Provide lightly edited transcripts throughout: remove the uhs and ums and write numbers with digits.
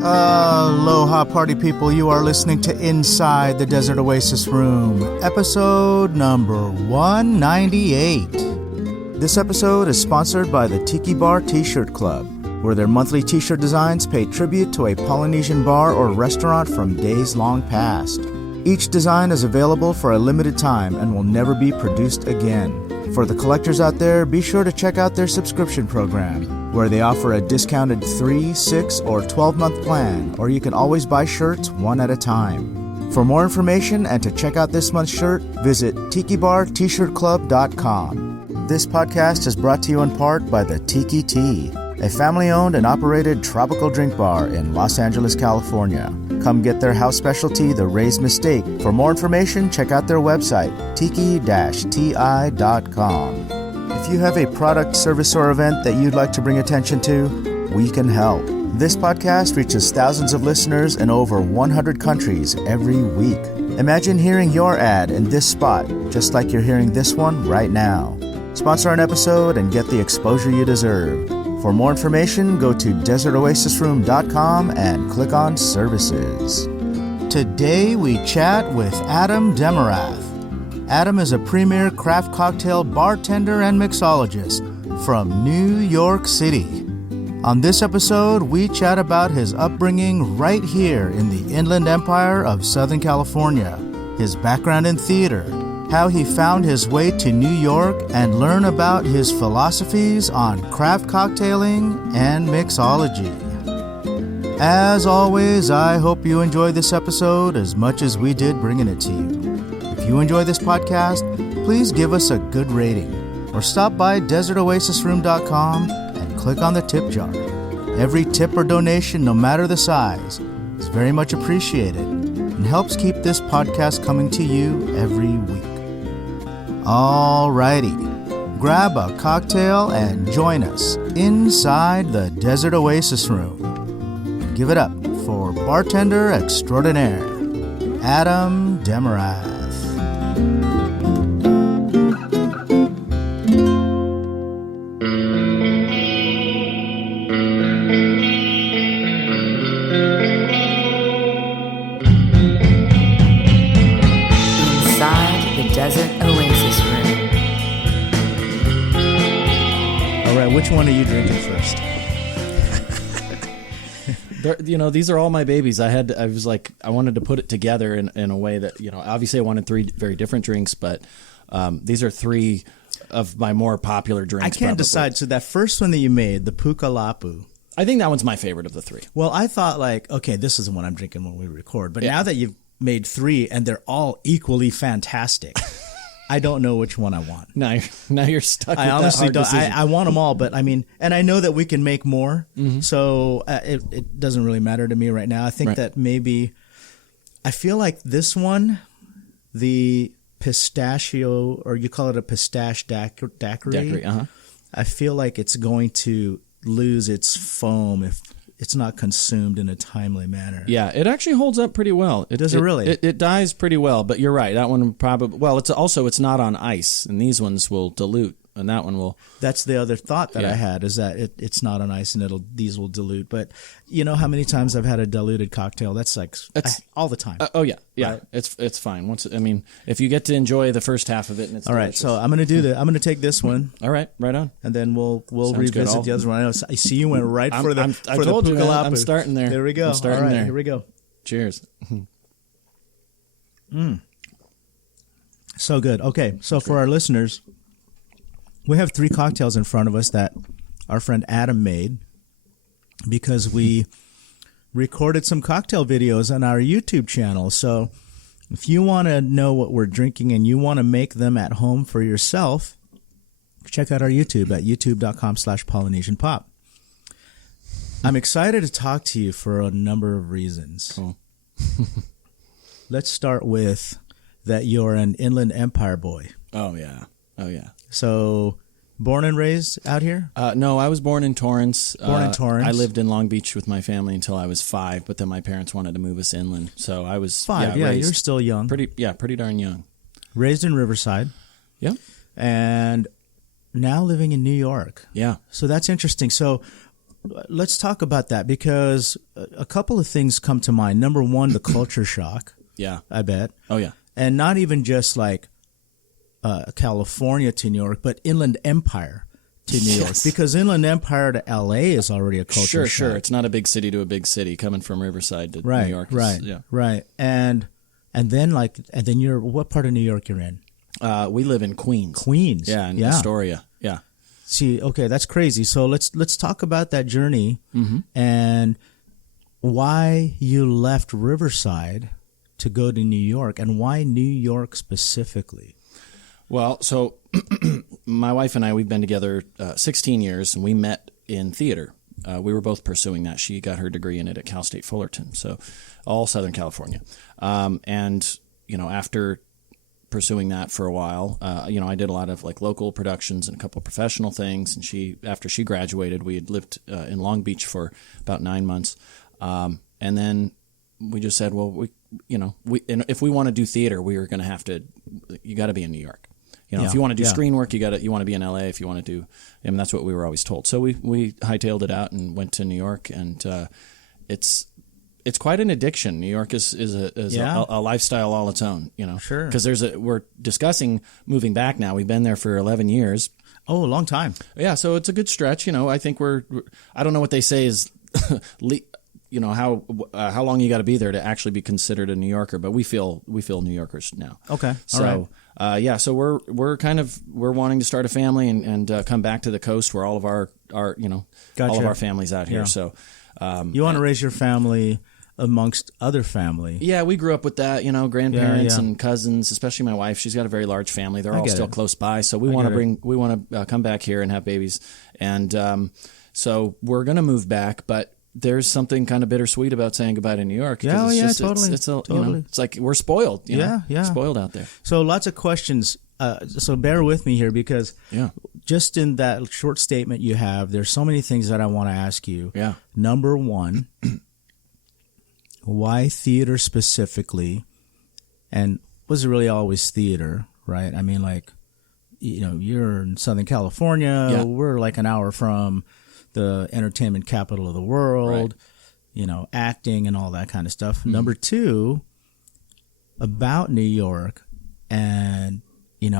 Aloha party people, you are listening to Inside the Desert Oasis Room, episode number 198. This episode is sponsored by the Tiki Bar T-Shirt Club, where their monthly t-shirt designs pay tribute to a Polynesian bar or restaurant from days long past. Each design is available for a limited time and will never be produced again. For the collectors out there, be sure to check out their subscription program, where they offer a discounted 3, 6, or 12-month plan, or you can always buy shirts one at a time. For more information and to check out this month's shirt, visit tikibartshirtclub.com. This podcast is brought to you in part by the Tiki Tea, a family-owned and operated tropical drink bar in Los Angeles, California. Come get their house specialty, the Ray's Mistake. For more information, check out their website, tiki-ti.com. If you have a product, service, or event that you'd like to bring attention to, we can help. This podcast reaches thousands of listeners in over 100 countries every week. Imagine hearing your ad in this spot, just like you're hearing this one right now. Sponsor an episode and get the exposure you deserve. For more information, go to desertoasisroom.com and click on Services. Today we chat with Adam Demerath. Adam is a premier craft cocktail bartender and mixologist from New York City. On this episode, we chat about his upbringing right here in the Inland Empire of Southern California, his background in theater, how he found his way to New York, and learn about his philosophies on craft cocktailing and mixology. As always, I hope you enjoy this episode as much as we did bringing it to you. If you enjoy this podcast, please give us a good rating or stop by desertoasisroom.com and click on the tip jar. Every tip or donation, no matter the size, is very much appreciated and helps keep this podcast coming to you every week. Alrighty, grab a cocktail and join us inside the Desert Oasis Room. Give it up for bartender extraordinaire, Adam Demerath. Inside the Desert Oasis Room. All right, which one are you drinking first? These are all my babies. I wanted to put it together in a way that, obviously I wanted three very different drinks, but these are three of my more popular drinks. I can't decide. So that first one that you made, the Puka Lapu, I think that one's my favorite of the three. Well, I thought okay, this is the one I'm drinking when we record. But now that you've made three and they're all equally fantastic, I don't know which one I want. Now you're stuck with I honestly that hard don't. decision. I want them all, but I mean, and I know that we can make more, so it doesn't really matter to me right now. I think that maybe, I feel like this one, the pistachio, or you call it a pistache daiquiri. Daiquiri, I feel like it's going to lose its foam if it's not consumed in a timely manner. Yeah, it actually holds up pretty well. Does it really? It dies pretty well, but you're right. That one probably, well, it's not on ice, and these ones will dilute, and that one will. That's the other thought that I had, is that it's not on ice and these will dilute. But you know how many times I've had a diluted cocktail? That's all the time. Right? It's fine. If you get to enjoy the first half of it, and it's all right. delicious. So I'm gonna take this one. All right, right on. And then we'll revisit the other one. I see you went right for the told you, Puka Lapu. I'm starting there. There we go. I'm starting all right, there. Here we go. Cheers. So good. Okay, so for our listeners, we have three cocktails in front of us that our friend Adam made because we recorded some cocktail videos on our YouTube channel. So if you want to know what we're drinking and you want to make them at home for yourself, check out our YouTube at youtube.com/PolynesianPop. I'm excited to talk to you for a number of reasons. Cool. Let's start with that you're an Inland Empire boy. Oh, yeah. So, born and raised out here? No, I was born in Torrance. I lived in Long Beach with my family until I was 5, but then my parents wanted to move us inland. So I was 5. Yeah, you're still young. Pretty darn young. Raised in Riverside. Yeah. And now living in New York. Yeah. So that's interesting. So let's talk about that, because a couple of things come to mind. Number one, the culture shock. Yeah. I bet. Oh, yeah. And not even just like California to New York, but Inland Empire to New York, because Inland Empire to LA is already a culture shock. Sure. It's not a big city to a big city. Coming from Riverside to New York. Right. And then you're, what part of New York you're in? We live in Queens. Yeah, in Astoria. Yeah. See, okay, that's crazy. So let's talk about that journey and why you left Riverside to go to New York, and why New York specifically. Well, so my wife and I, we've been together 16 years, and we met in theater. We were both pursuing that. She got her degree in it at Cal State Fullerton, so all Southern California. And, after pursuing that for a while, I did a lot of like local productions and a couple of professional things. And after she graduated, we had lived in Long Beach for about 9 months. And then we just said, well, and if we want to do theater, we were going to have to, you got to be in New York. If you want to do screen work, you want to be in LA. If you want to do, that's what we were always told. So we hightailed it out and went to New York, and it's quite an addiction. New York is a lifestyle all its own, Sure. Because we're discussing moving back now. We've been there for 11 years. Oh, a long time. Yeah. So it's a good stretch. I think I don't know what they say is, how long you got to be there to actually be considered a New Yorker, but we feel New Yorkers now. Okay. So, all right. So we're wanting to start a family and come back to the coast where all of our all of our families out here. Yeah. So, you want to raise your family amongst other family. Yeah, we grew up with that, grandparents and cousins, especially my wife. She's got a very large family. They're all still close by. So we want to come back here and have babies. And so we're going to move back, but there's something kind of bittersweet about saying goodbye to New York. Totally. It's like we're spoiled. Spoiled out there. So lots of questions. So bear with me here, because just in that short statement you have, there's so many things that I want to ask you. Yeah. Number one, why theater specifically? And was it really always theater, right? I mean, like, you're in Southern California. Yeah. We're like an hour from the entertainment capital of the world, acting and all that kind of stuff. Mm-hmm. Number two, about New York and,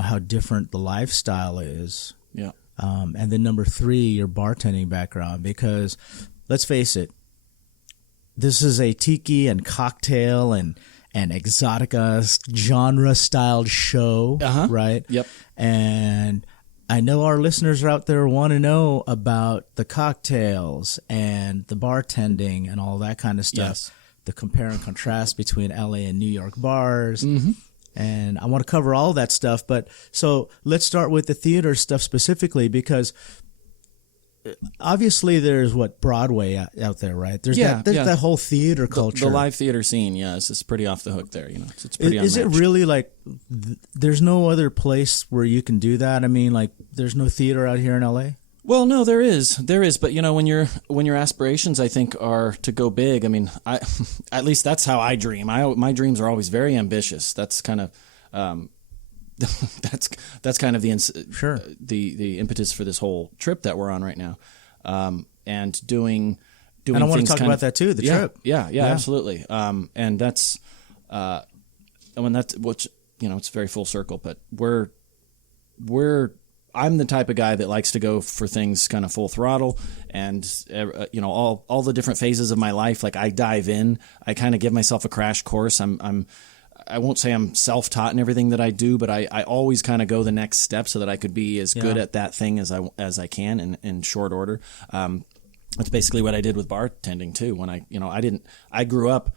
how different the lifestyle is. Yeah. And then number three, your bartending background, because let's face it, this is a tiki and cocktail and exotica genre styled show, right? Yep. And I know our listeners are out there want to know about the cocktails and the bartending and all that kind of stuff. Yes. The compare and contrast between LA and New York bars. Mm-hmm. And I want to cover all that stuff. But so let's start with the theater stuff specifically, because obviously there's Broadway out there, right? There's that whole theater culture. The live theater scene, it's pretty off the hook there. It's pretty unmatched. Is it really like there's no other place where you can do that? I mean, like, there's no theater out here in LA? Well, no, there is, but when your aspirations, I think, are to go big. I mean, at least that's how I dream. My dreams are always very ambitious. That's kind of that's kind of the impetus for this whole trip that we're on right now, and doing. And I want to talk about that too. The trip. Yeah, absolutely. And that's, it's very full circle. But I'm the type of guy that likes to go for things kind of full throttle, and all the different phases of my life. Like, I dive in. I kind of give myself a crash course. I won't say I'm self-taught in everything that I do, but I always kind of go the next step so that I could be as good at that thing as I can in short order. That's basically what I did with bartending too. When I grew up,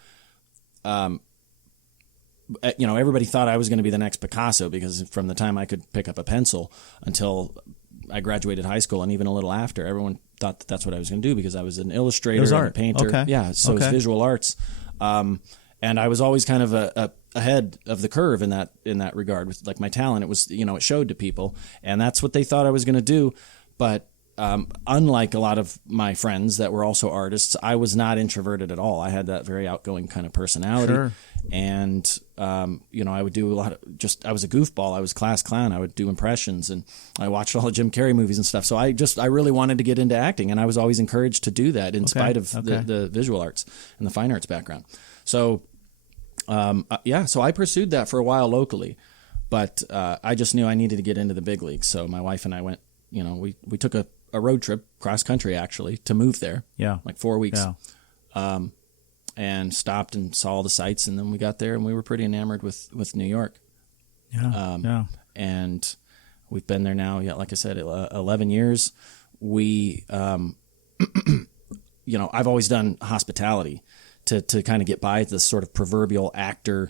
everybody thought I was going to be the next Picasso, because from the time I could pick up a pencil until I graduated high school, and even a little after, everyone thought that that's what I was going to do, because I was an illustrator and a painter. Okay. Yeah. So it's visual arts. And I was always kind of ahead of the curve in that regard with like my talent. It was, it showed to people, and that's what they thought I was going to do. But unlike a lot of my friends that were also artists, I was not introverted at all. I had that very outgoing kind of personality. Sure. And, I would do a lot of I was a goofball. I was a class clown. I would do impressions, and I watched all the Jim Carrey movies and stuff. So I really wanted to get into acting, and I was always encouraged to do that in spite of the visual arts and the fine arts background. So, so I pursued that for a while locally, but I just knew I needed to get into the big leagues. So my wife and I went, we took a road trip cross country actually to move there. Yeah. Like 4 weeks. Yeah. And stopped and saw all the sights, and then we got there and we were pretty enamored with New York. Yeah. And we've been there now, like I said, 11 years. We, I've always done hospitality to kind of get by the sort of proverbial actor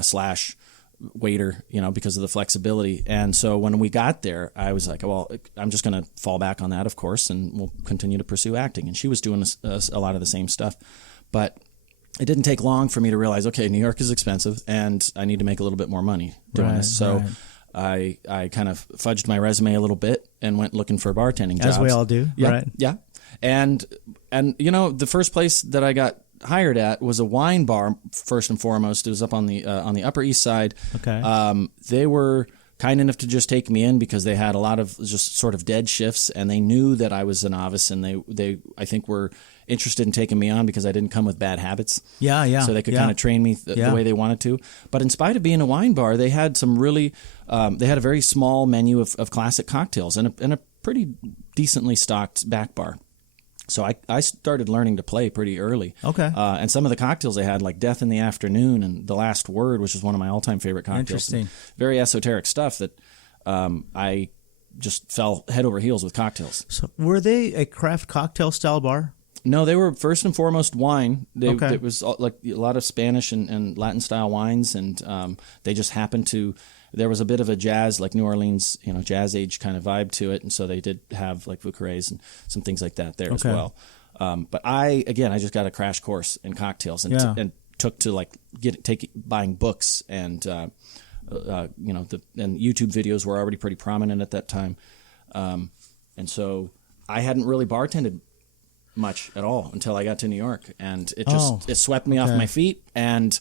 slash waiter, because of the flexibility. And so when we got there, I was like, well, I'm just going to fall back on that, of course, and we'll continue to pursue acting. And she was doing a lot of the same stuff. But it didn't take long for me to realize, okay, New York is expensive, and I need to make a little bit more money doing this. So I kind of fudged my resume a little bit and went looking for bartending jobs. As we all do, yeah, right? Yeah. And the first place that I got hired at was a wine bar, first and foremost. It was up on the Upper East Side. Okay. They were kind enough to just take me in because they had a lot of just sort of dead shifts, and they knew that I was a novice, and they I think were interested in taking me on because I didn't come with bad habits. Yeah. So they could kind of train me the way they wanted to. But in spite of being a wine bar, they had some really, they had a very small menu of classic cocktails and a pretty decently stocked back bar. So I started learning to play pretty early. Okay. And some of the cocktails they had, like Death in the Afternoon and The Last Word, which is one of my all-time favorite cocktails. Interesting. Very esoteric stuff that I just fell head over heels with cocktails. So were they a craft cocktail style bar? No, they were first and foremost wine. Okay. It was like a lot of Spanish and Latin style wines, and they just happened to. There was a bit of a jazz, like New Orleans, jazz age kind of vibe to it, and so they did have like Vuccarés and some things like that there as well. But I just got a crash course in cocktails and took to like buying books and and YouTube videos were already pretty prominent at that time, and so I hadn't really bartended much at all until I got to New York, and it swept me off my feet, and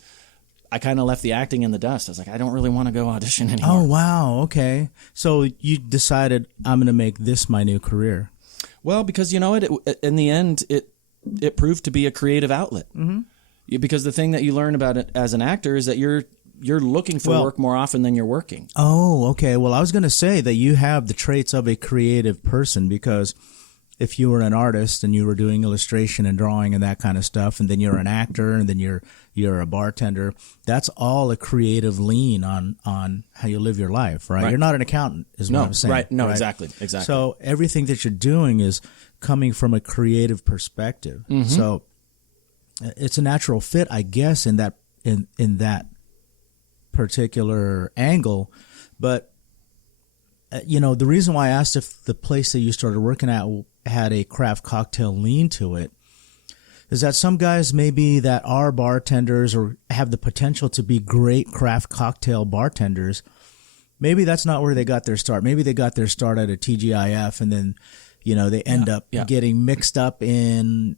I kind of left the acting in the dust. I was like, I don't really want to go audition anymore. Oh, wow. Okay. So you decided, I'm going to make this my new career. Well, because in the end, it proved to be a creative outlet. Mm-hmm. Because the thing that you learn about it as an actor is that you're looking for work more often than you're working. Oh, okay. Well, I was going to say that you have the traits of a creative person, because if you were an artist and you were doing illustration and drawing and that kind of stuff, and then you're an actor and then you're a bartender, that's all a creative lean on how you live your life, right? You're not an accountant, is what I'm saying. Right. No, right? Exactly. So everything that you're doing is coming from a creative perspective. Mm-hmm. So it's a natural fit, I guess, in that particular angle. But the reason why I asked if the place that you started working at had a craft cocktail lean to it is that some guys maybe that are bartenders or have the potential to be great craft cocktail bartenders, maybe that's not where they got their start. Maybe they got their start at a TGIF, and then they end up getting mixed up in.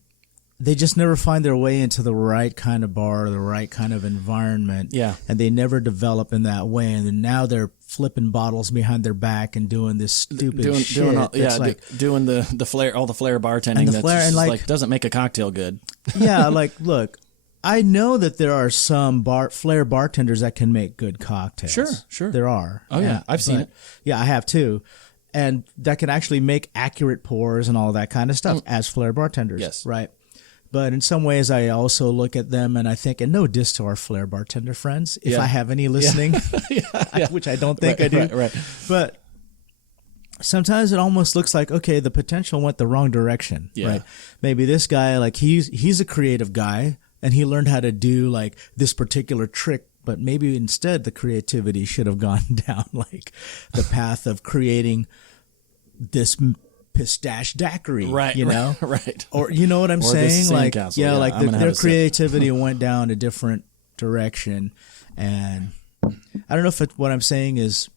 They just never find their way into the right kind of bar, the right kind of environment. Yeah. And they never develop in that way. And then now they're flipping bottles behind their back and doing this stupid shit. Doing the flair, all the flair bartending that doesn't make a cocktail good. Yeah, look, I know that there are some flair bartenders that can make good cocktails. Sure. There are. Oh, yeah. I've seen it. Yeah, I have too. And that can actually make accurate pours and all that kind of stuff as flair bartenders. Yes. Right. But in some ways, I also look at them and I think, and no diss to our flair bartender friends, if I have any listening, which I don't think I do. Right. But sometimes it almost looks like, okay, the potential went the wrong direction. Yeah. Right. Maybe this guy, like he's a creative guy and he learned how to do like this particular trick, but maybe instead the creativity should have gone down like the path of creating this pistache daiquiri, right? Right. Or you know what I'm saying? Like, their creativity went down a different direction, and I don't know if what I'm saying is,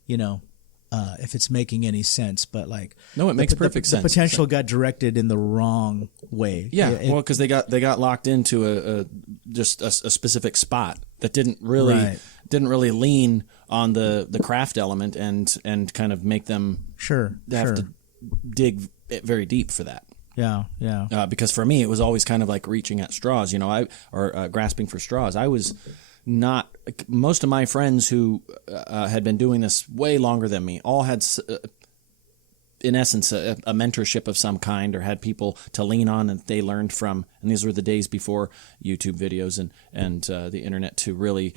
if it's making any sense, but like no, it makes perfect sense. The potential got directed in the wrong way. Yeah, well, because they got locked into a specific spot that didn't really lean on the craft element and kind of make them have to dig very deep for that. Yeah. Because for me, it was always kind of like reaching at straws, or grasping for straws. I was not. Most of my friends who had been doing this way longer than me all had, in essence, a mentorship of some kind, or had people to lean on and they learned from. And these were the days before YouTube videos and the internet to really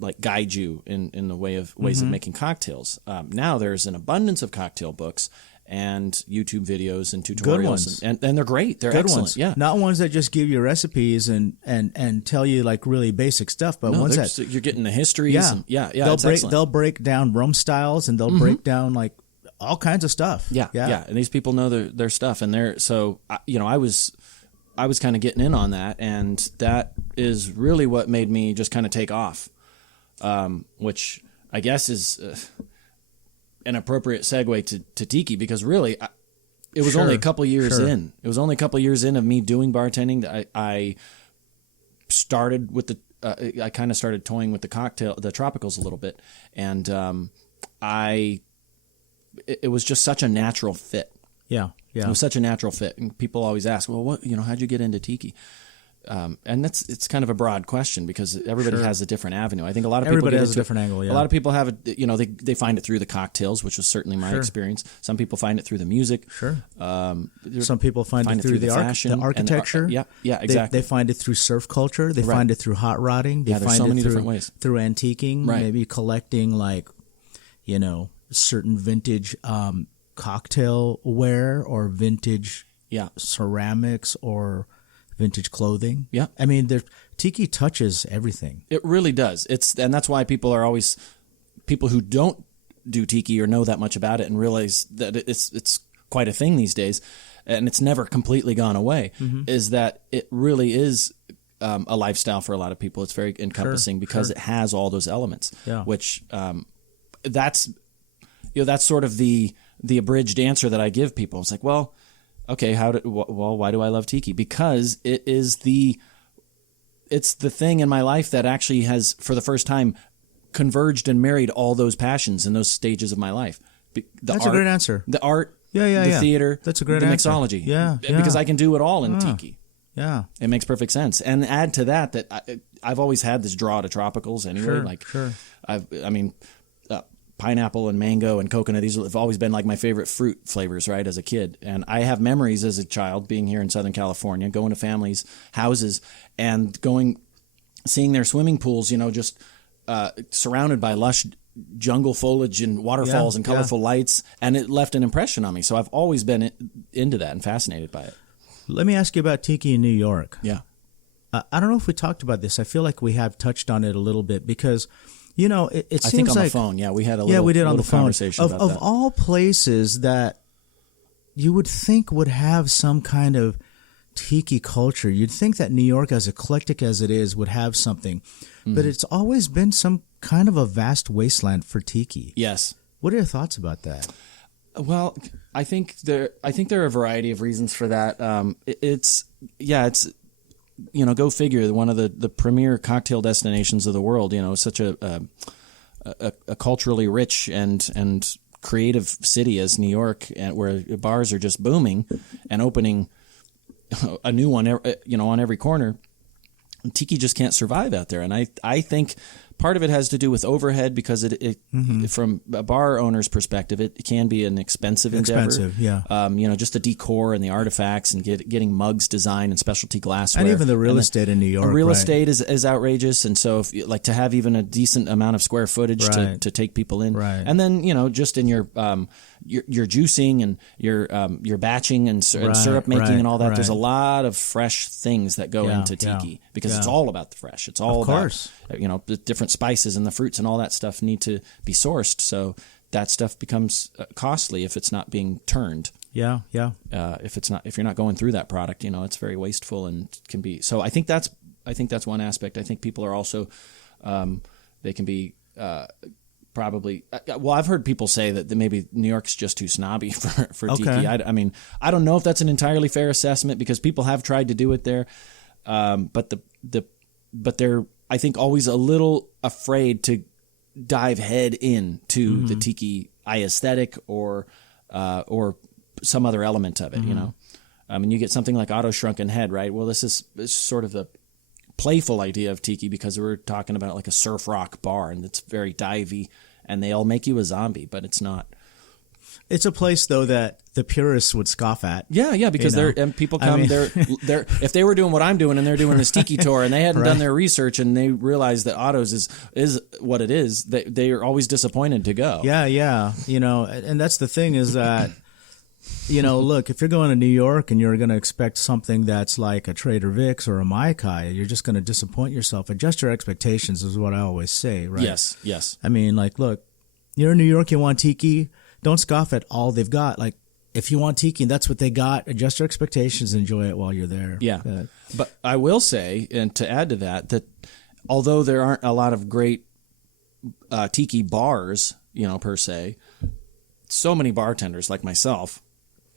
like guide you in the ways of making cocktails. Now there's an abundance of cocktail books and YouTube videos and tutorials. Good ones. And they're great. They're good excellent. Ones. Yeah. Not ones that just give you recipes and tell you like really basic stuff, but ones that you're getting the histories. Yeah. And they'll break down rum styles, and they'll break down like all kinds of stuff. Yeah. And these people know their stuff, and I was kind of getting in on that, and that is really what made me just kind of take off, which I guess is an appropriate segue to tiki, because really it was only a couple years in. It was only a couple years in of me doing bartending that I started with I kind of started toying with the tropicals a little bit, and it was just such a natural fit. Yeah. It was such a natural fit, and people always ask, "Well, how'd you get into tiki?" And it's kind of a broad question, because everybody has a different avenue. I think a lot of people has a different angle. Yeah. A lot of people have they find it through the cocktails, which was certainly my experience. Some people find it through the music. Sure. Some people find it through the fashion, the architecture. Exactly. They find it through surf culture. They find it through hot rodding. They there's find so it many through, different ways. Through antiquing, maybe collecting like, certain vintage cocktail ware or vintage ceramics or vintage clothing. Yeah. I mean, tiki touches everything. It really does. And that's why people who don't do tiki or know that much about it and realize that it's quite a thing these days, and it's never completely gone away, is that it really is a lifestyle for a lot of people. It's very encompassing because it has all those elements, which that's sort of the abridged answer that I give people. It's like, well, okay, why do I love tiki? Because it's the thing in my life that actually has, for the first time, converged and married all those passions in those stages of my life. That's a great answer. The art, the theater, that's a great the answer. mixology. Yeah. Because I can do it all in tiki. Yeah. It makes perfect sense. And add to that I've always had this draw to tropicals anyway. Pineapple and mango and coconut, these have always been like my favorite fruit flavors, right, as a kid. And I have memories as a child being here in Southern California, going to families' houses and seeing their swimming pools, just surrounded by lush jungle foliage and waterfalls and colorful lights. And it left an impression on me. So I've always been into that and fascinated by it. Let me ask you about tiki in New York. Yeah. I don't know if we talked about this. I feel like we have touched on it a little bit because it seems I think on like the phone. Yeah, we had a little, we did on the phone. Conversation about of that. all places that you would think would have some kind of tiki culture, you'd think that New York, as eclectic as it is, would have something, but it's always been some kind of a vast wasteland for tiki. Yes. What are your thoughts about that? Well, I think there are a variety of reasons for that. It's go figure. One of the premier cocktail destinations of the world. Such a culturally rich and creative city as New York, where bars are just booming and opening a new one, on every corner. Tiki just can't survive out there, and I think part of it has to do with overhead, because it from a bar owner's perspective, it can be an expensive endeavor. Yeah. Just the decor and the artifacts and getting mugs designed and specialty glassware. And even the real estate in New York. Real estate is outrageous, and so if to have even a decent amount of square footage to take people in, and then just in your juicing and your batching and syrup making and all that. There's a lot of fresh things that go into tiki because it's all about the fresh. It's all about the different spices and the fruits and all that stuff need to be sourced. So that stuff becomes costly if it's not being turned. Yeah. If you're not going through that product, it's very wasteful and can be. So I think that's one aspect. I think people are also they can be probably. Well, I've heard people say that maybe New York's just too snobby for Okay. tiki. I mean, I don't know if that's an entirely fair assessment because people have tried to do it there, but they're, I think, always a little afraid to dive head into the tiki aesthetic or some other element of it. You know, I mean, you get something like Otto's Shrunken Head, right? Well, this is sort of the playful idea of tiki because we're talking about like a surf rock bar and it's very divey and they all make you a zombie, but it's not. It's a place though that the purists would scoff at. Yeah, because people come. They're if they were doing what I'm doing and they're doing this tiki tour and they hadn't done their research and they realize that Otto's is what it is, they are always disappointed to go. Yeah. You know, and that's the thing is that, you know, look, if you're going to New York and you're going to expect something that's like a Trader Vic's or a Mai Kai, you're just going to disappoint yourself. Adjust your expectations is what I always say, right? Yes. I mean, like, look, you're in New York, you want tiki, don't scoff at all they've got. Like, if you want tiki and that's what they got, adjust your expectations, enjoy it while you're there. Yeah. But I will say, and to add to that although there aren't a lot of great tiki bars, you know, per se, so many bartenders like myself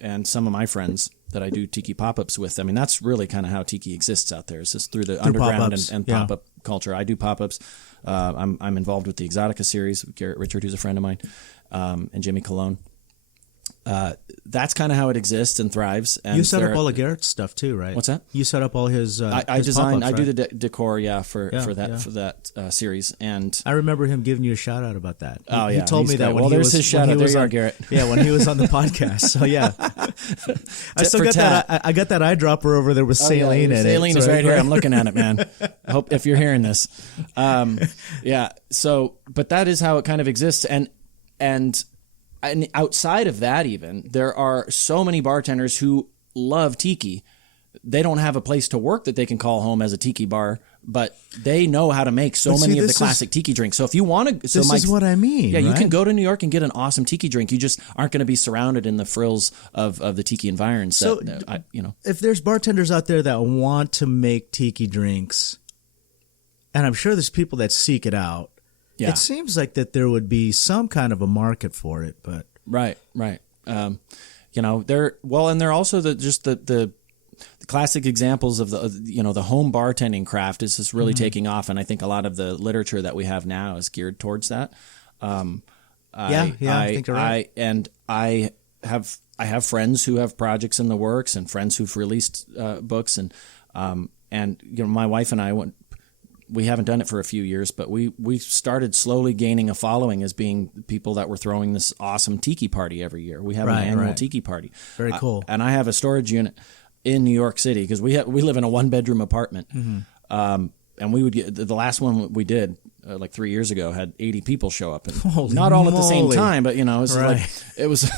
and some of my friends that I do tiki pop-ups with. I mean, that's really kind of how tiki exists out there. It's just through the underground and pop-up culture. I do pop-ups. I'm involved with the Exotica series with Garrett Richard, who's a friend of mine, and Jimmy Colon. That's kind of how it exists and thrives. And you set up all of Garrett's stuff too, right? What's that? You set up all his. I his design. pop-ups, I do right? the decor, for that series. And I remember him giving you a shout out about that. Oh yeah, he told me that great. when he was his shout out. There you are, Garrett. Yeah, when he was on the podcast. So yeah, I still got that. I got that eyedropper over there with saline in it. Saline is right here. I'm looking at it, man. I hope if you're hearing this. Yeah. So, but that is how it kind of exists, and outside of that, even there are so many bartenders who love tiki. They don't have a place to work that they can call home as a tiki bar, but they know how to make so many of the classic tiki drinks. So if you want to, this is what I mean. Yeah, you right? can go to New York and get an awesome tiki drink. You just aren't going to be surrounded in the frills of the tiki environs. So, if there's bartenders out there that want to make tiki drinks, and I'm sure there's people that seek it out. Yeah. It seems like that there would be some kind of a market for it, but right. And they're also the classic examples of the home bartending craft is just really taking off, and I think a lot of the literature that we have now is geared towards that. I think you're right. I have friends who have projects in the works and friends who've released books, and my wife and I went. We haven't done it for a few years, but we started slowly gaining a following as being people that were throwing this awesome tiki party every year. We have an annual tiki party. Very cool. And I have a storage unit in New York City because we live in a 1-bedroom apartment. And we would get the last one we did like 3 years ago had 80 people show up, and not all at the same time, but it was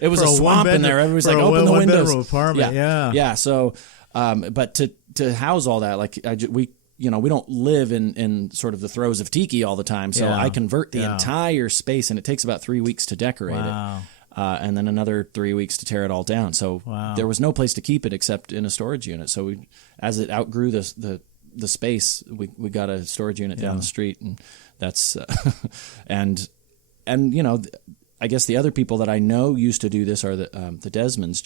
it was a swamp in there. Everybody's like, open the windows. Apartment. Yeah. So, but to house all that, we don't live in sort of the throes of tiki all the time. So I convert the entire space, and it takes about 3 weeks to decorate it. And then another 3 weeks to tear it all down. So there was no place to keep it except in a storage unit. So as it outgrew the space, we got a storage unit down the street, and that's and I guess the other people that I know used to do this are the Desmonds,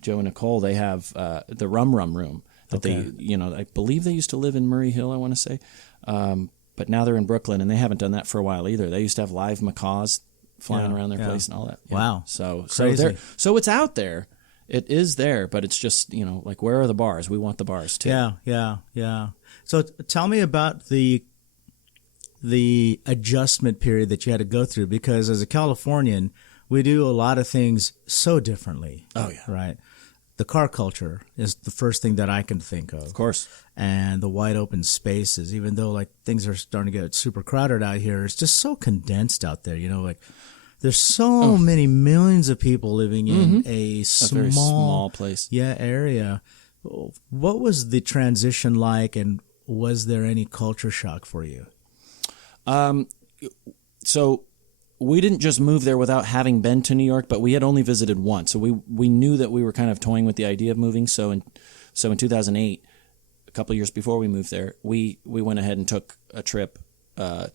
Joe and Nicole. They have the Rum Room. That I believe they used to live in Murray Hill, I want to say. But now they're in Brooklyn, and they haven't done that for a while either. They used to have live macaws flying around their place and all that. Wow. So it's out there. It is there, but it's just, like, where are the bars? We want the bars too. Yeah. So tell me about the adjustment period that you had to go through, because as a Californian, we do a lot of things so differently. Oh, yeah. Right. The car culture is the first thing that I can think of. Of course. And the wide open spaces, even though like things are starting to get super crowded out here, it's just so condensed out there. Like there's so many millions of people living in a very small place. Area. What was the transition like, and was there any culture shock for you? So we didn't just move there without having been to New York, but we had only visited once. So we knew that we were kind of toying with the idea of moving. So in 2008, a couple of years before we moved there, we went ahead and took a trip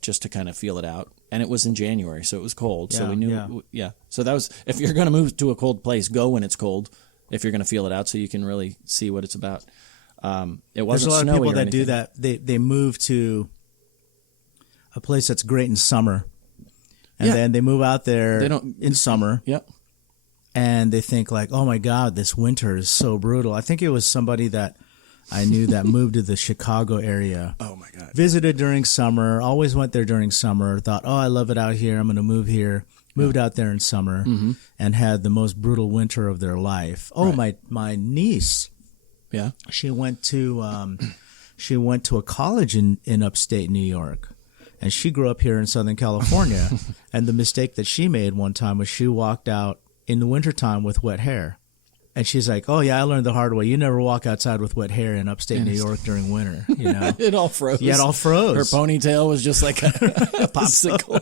just to kind of feel it out. and it was in January, so it was cold. So Yeah, we knew, So that was, if you're going to move to a cold place, go when it's cold, if you're going to feel it out, so you can really see what it's about. It wasn't There's a lot of snowy people or that do anything. that. They move to a place that's great in summer, and then they move out there in summer. Yep. And they think like, oh my God, this winter is so brutal. I think it was somebody that I knew that moved to the Chicago area. Oh my God. Visited during summer, always went there during summer, thought, oh, I love it out here, I'm going to move here. Moved out there in summer and had the most brutal winter of their life. Oh, my niece. Yeah. She went to a college in upstate New York. And she grew up here in Southern California. And the mistake that she made one time was she walked out in the wintertime with wet hair. And she's like, oh, yeah, I learned the hard way. You never walk outside with wet hair in upstate New York during winter. You know? It all froze. Yeah, it all froze. Her ponytail was just like a popsicle.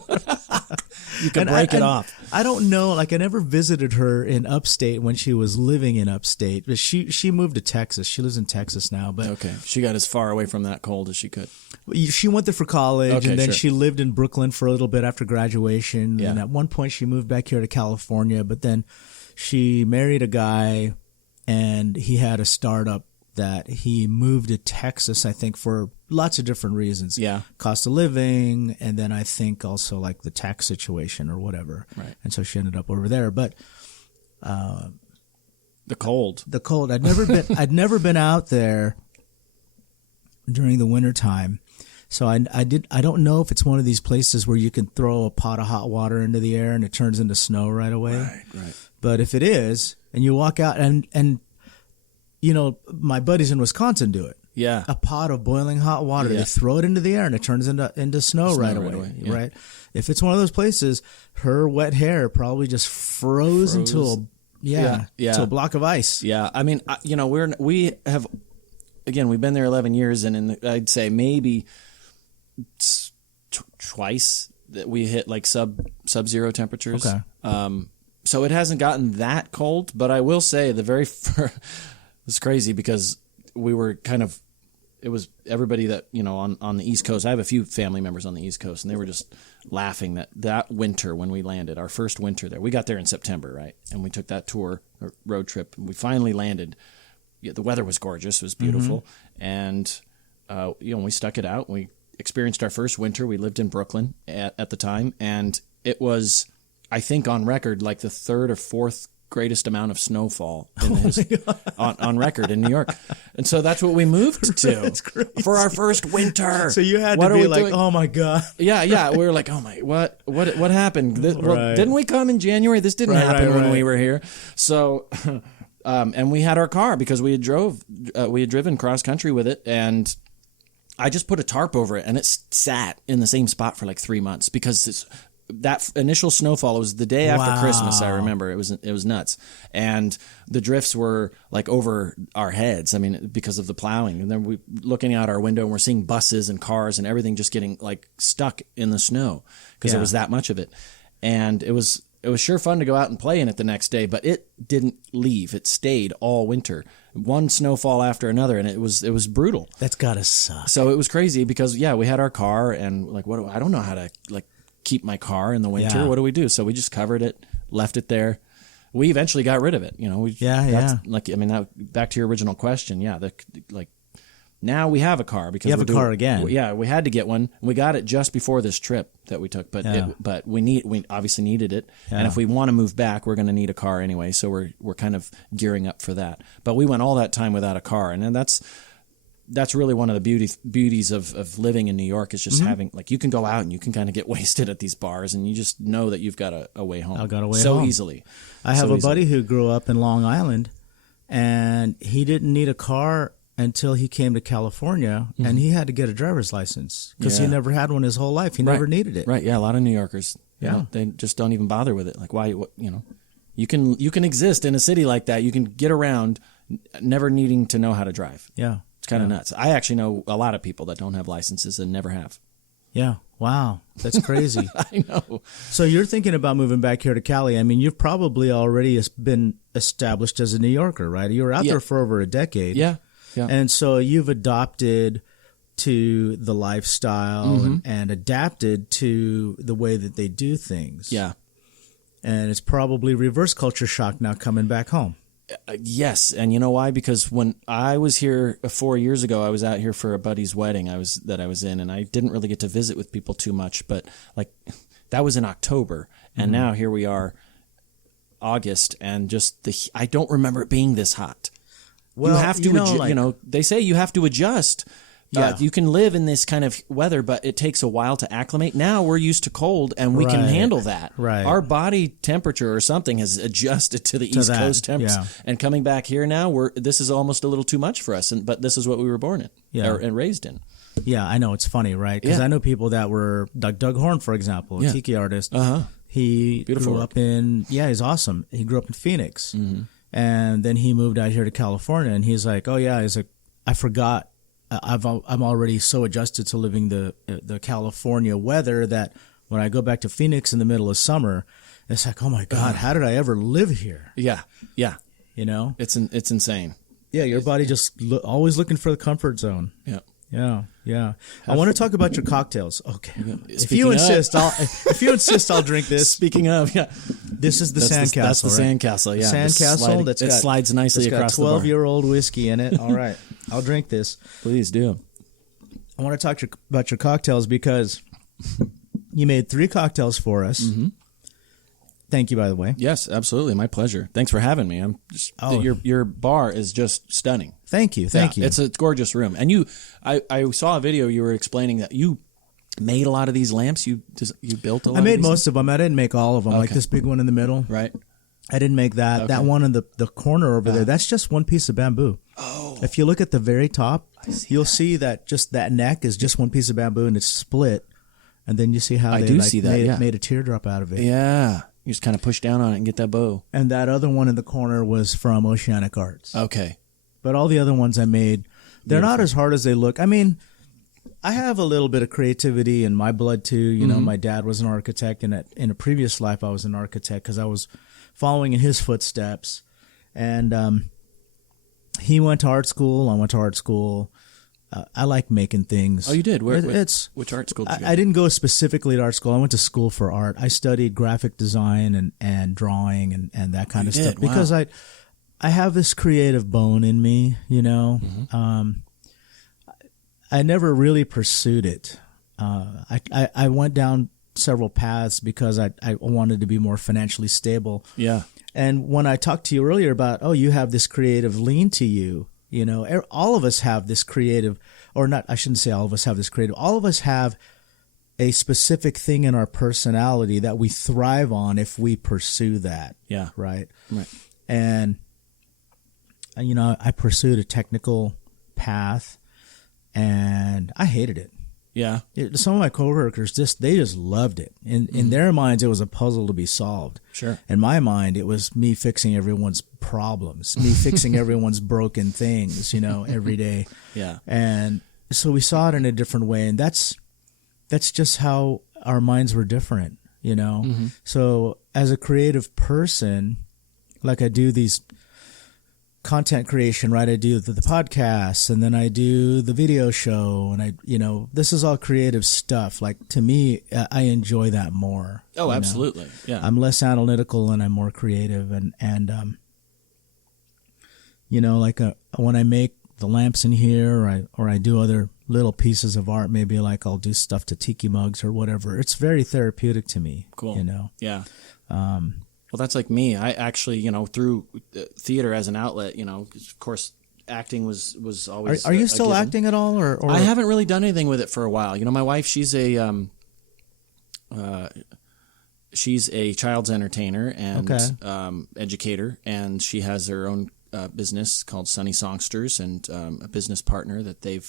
You could break it off. I don't know. Like, I never visited her in upstate when she was living in upstate. But she moved to Texas. She lives in Texas now. But Okay. She got as far away from that cold as she could. she went there for college, Okay, and then sure. she lived in Brooklyn for a little bit after graduation. Yeah. And at one point, she moved back here to California. But then she married a guy, and he had a startup that he moved to Texas, I think, for lots of different reasons. Yeah. Cost of living, and then I think also like the tax situation or whatever. Right. And so she ended up over there. But The cold. I'd never been out there during the wintertime. So I don't know if it's one of these places where you can throw a pot of hot water into the air and it turns into snow right away. Right. But if it is, and you walk out and you know, my buddies in Wisconsin do it. Yeah. A pot of boiling hot water, Yeah. they throw it into the air and it turns into snow right away. Yeah. Right. If it's one of those places, her wet hair probably just froze. Into a to a block of ice. Yeah. I mean, we've been there 11 years, and I'd say maybe twice that we hit like sub-zero temperatures. Okay. So it hasn't gotten that cold, but I will say it's crazy because we were it was everybody that, on the East Coast. I have a few family members on the East Coast, and they were just laughing that winter when we landed, our first winter there. We got there in September, right? And we took that tour, or road trip, and we finally landed. Yeah, the weather was gorgeous. It was beautiful. And, we stuck it out. We experienced our first winter. We lived in Brooklyn at the time, and it was, I think, on record, like the third or fourth greatest amount of snowfall on record in New York. And so that's what we moved to for our first winter. So you had to be like, oh my God. Yeah. We were like, oh my, what happened? Didn't we come in January? This didn't happen when we were here. So, and we had our car because we had driven cross country with it, and I just put a tarp over it, and it sat in the same spot for like 3 months because that initial snowfall, it was the day after Christmas. I remember it was nuts, and the drifts were like over our heads. I mean, because of the plowing, and then we looking out our window and we're seeing buses and cars and everything just getting like stuck in the snow because there was that much of it, and it was sure fun to go out and play in it the next day, but it didn't leave. It stayed all winter, one snowfall after another, and it was brutal. That's gotta suck. So it was crazy because we had our car, and like I don't know how to like keep my car in the winter. Yeah. What do we do? So we just covered it, left it there. We eventually got rid of it. Back to your original question. Yeah. Now we have a car because you have a car again. Yeah. We had to get one. We got it just before this trip that we took, but we obviously needed it. Yeah. And if we want to move back, we're going to need a car anyway. So we're kind of gearing up for that. But we went all that time without a car. And then that's really one of the beauties of living in New York is just having, like, you can go out and you can kind of get wasted at these bars, and you just know that you've got a way home. I've got a way so home. easily. I have a buddy who grew up in Long Island, and he didn't need a car until he came to California, and he had to get a driver's license because he never had one his whole life. He never needed it. Right. Yeah. A lot of New Yorkers. They just don't even bother with it. Like, why? You can exist in a city like that. You can get around, never needing to know how to drive. Yeah. It's kind of nuts. I actually know a lot of people that don't have licenses and never have. Yeah. Wow. That's crazy. I know. So you're thinking about moving back here to Cali. I mean, you've probably already been established as a New Yorker, right? You were out there for over a decade. Yeah. Yeah. And so you've adopted to the lifestyle and adapted to the way that they do things. Yeah. And it's probably reverse culture shock now coming back home. Yes, and you know why? Because when I was here 4 years ago, I was out here for a buddy's wedding I was in, and I didn't really get to visit with people too much. But like that was in October, and now here we are, August, and just I don't remember it being this hot. Well, you have to, they say you have to adjust. Yeah. You can live in this kind of weather, but it takes a while to acclimate. Now we're used to cold, and we can handle that. Right. Our body temperature or something has adjusted to the East Coast temps. Yeah. And coming back here now, this is almost a little too much for us. But this is what we were born in and raised in. Yeah, I know. It's funny, right? Because I know people that were, like Doug Horn, for example, a tiki artist. He grew up he's awesome. He grew up in Phoenix. And then he moved out here to California, and he's like, I forgot. I'm already so adjusted to living the California weather that when I go back to Phoenix in the middle of summer, it's like, oh my God, how did I ever live here? Yeah, yeah. You know, it's insane. Yeah, your body just always looking for the comfort zone. Yeah. Yeah. I want to talk about your cocktails. Okay. If you insist, I'll drink this. Speaking of, this is the Sandcastle. That's the Sandcastle. Yeah, Sandcastle. It slides nicely across the bar. 12-year-old whiskey in it. All right, I'll drink this. Please do. I want to talk about your cocktails because you made 3 cocktails for us. Thank you, by the way. Yes, absolutely. My pleasure. Thanks for having me. Your bar is just stunning. Thank you. It's a gorgeous room. And I saw a video you were explaining that you made a lot of these lamps. You built a lot. I made most of them. I didn't make all of them. Okay. Like this big one in the middle. Right. I didn't make that. Okay. That one in the corner over there. That's just one piece of bamboo. Oh. If you look at the very top, you'll see that just that neck is just one piece of bamboo and it's split. And then you see how they made a teardrop out of it. Yeah. You just kind of push down on it and get that bow. And that other one in the corner was from Oceanic Arts. Okay. But all the other ones I made, they're not as hard as they look. I mean, I have a little bit of creativity in my blood too. You know, my dad was an architect, and in a previous life I was an architect because I was following in his footsteps. And he went to art school. I went to art school. I like making things. Oh, you did? Which art school did you go? I didn't go specifically to art school. I went to school for art. I studied graphic design and drawing and that kind of stuff because I have this creative bone in me, you know. I never really pursued it. I went down several paths because I wanted to be more financially stable. Yeah. And when I talked to you earlier about, you have this creative lean to you, you know, all of us have this creative, or not, I shouldn't say all of us have this creative. All of us have a specific thing in our personality that we thrive on if we pursue that. Yeah. Right. Right. And, you know, I pursued a technical path and I hated it. Yeah. Some of my coworkers they just loved it. In their minds, it was a puzzle to be solved. Sure. In my mind, it was me fixing everyone's problems, me fixing everyone's broken things, you know, every day. Yeah. And so we saw it in a different way, and that's just how our minds were different, you know. So as a creative person, like I do these content creation, right? I do the podcasts, and then I do the video show, and this is all creative stuff. Like, to me, I enjoy that more. Oh, absolutely. Yeah. I'm less analytical and I'm more creative, and like when I make the lamps in here, or I do other little pieces of art, maybe like I'll do stuff to tiki mugs or whatever. It's very therapeutic to me. Cool. You know? Yeah. Well, that's like me. I actually, through theater as an outlet, of course, acting was always. Are you still acting at all, or I haven't really done anything with it for a while. My wife, she's a child's entertainer and educator, and she has her own business called Sunny Songsters, and a business partner that they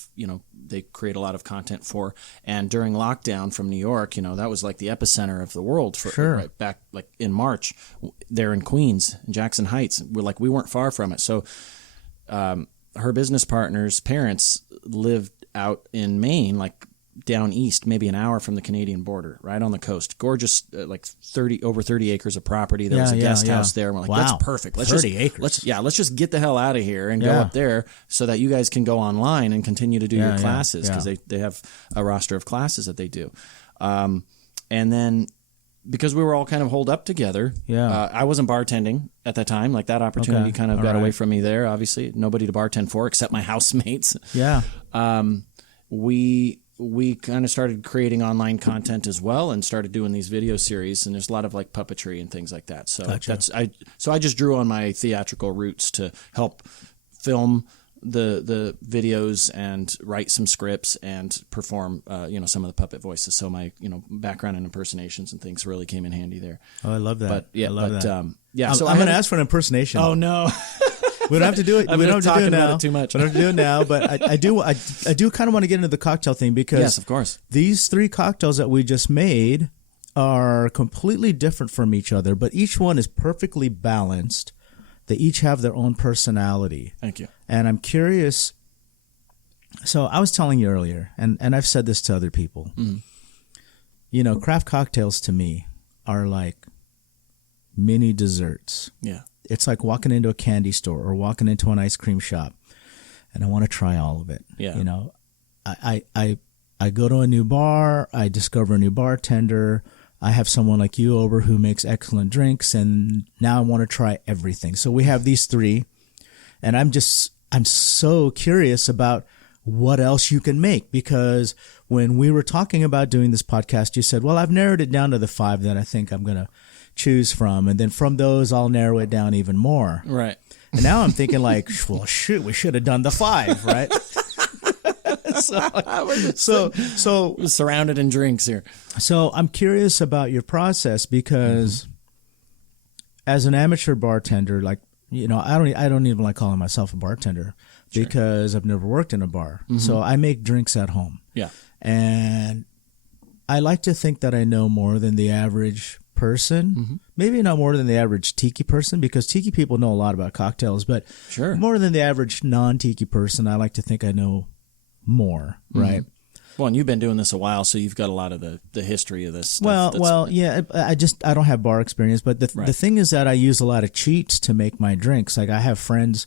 create a lot of content for. And during lockdown from New York, that was like the epicenter of the world for right back like in March there in Queens, in Jackson Heights. We weren't far from it. So her business partner's parents lived out in Maine, like down east, maybe an hour from the Canadian border, right on the coast. Gorgeous, like over 30 acres of property. There was a guest house there. And we're like, wow. that's perfect. Let's 30 acres. Let's just get the hell out of here and go up there so that you guys can go online and continue to do your classes, because they have a roster of classes that they do. And then because we were all kind of holed up together, I wasn't bartending at that time. Like that opportunity kind of got away from me there. Obviously, nobody to bartend for except my housemates. Yeah. We kind of started creating online content as well, and started doing these video series. And there's a lot of like puppetry and things like that. So I just drew on my theatrical roots to help film the videos and write some scripts and perform some of the puppet voices. So my background in impersonations and things really came in handy there. Oh, I love that. I love that. So I'm going to ask for an impersonation. Oh no. We don't have to do it. We don't have to do it now. Too much. We don't have to do it now. But I do kind of want to get into the cocktail thing, because yes, of course, these 3 cocktails that we just made are completely different from each other, but each one is perfectly balanced. They each have their own personality. Thank you. And I'm curious. So I was telling you earlier, and I've said this to other people. Mm. Craft cocktails to me are like mini desserts. Yeah. It's like walking into a candy store or walking into an ice cream shop, and I want to try all of it. Yeah. I go to a new bar, I discover a new bartender, I have someone like you over who makes excellent drinks, and now I want to try everything. So we have these 3, and I'm so curious about what else you can make, because when we were talking about doing this podcast, you said, well, I've narrowed it down to the 5 that I think I'm going to choose from, and then from those I'll narrow it down even more. Right. And now I'm thinking like, well, shoot, we should have done the 5, right? so surrounded in drinks here. So I'm curious about your process, because as an amateur bartender, like, I don't even like calling myself a bartender, because I've never worked in a bar. Mm-hmm. So I make drinks at home. Yeah. And I like to think that I know more than the average person, maybe not more than the average tiki person, because tiki people know a lot about cocktails, but more than the average non-tiki person, I like to think I know more, right? Well, and you've been doing this a while, so you've got a lot of the history of this stuff. I don't have bar experience, but the thing is that I use a lot of cheats to make my drinks. Like I have friends,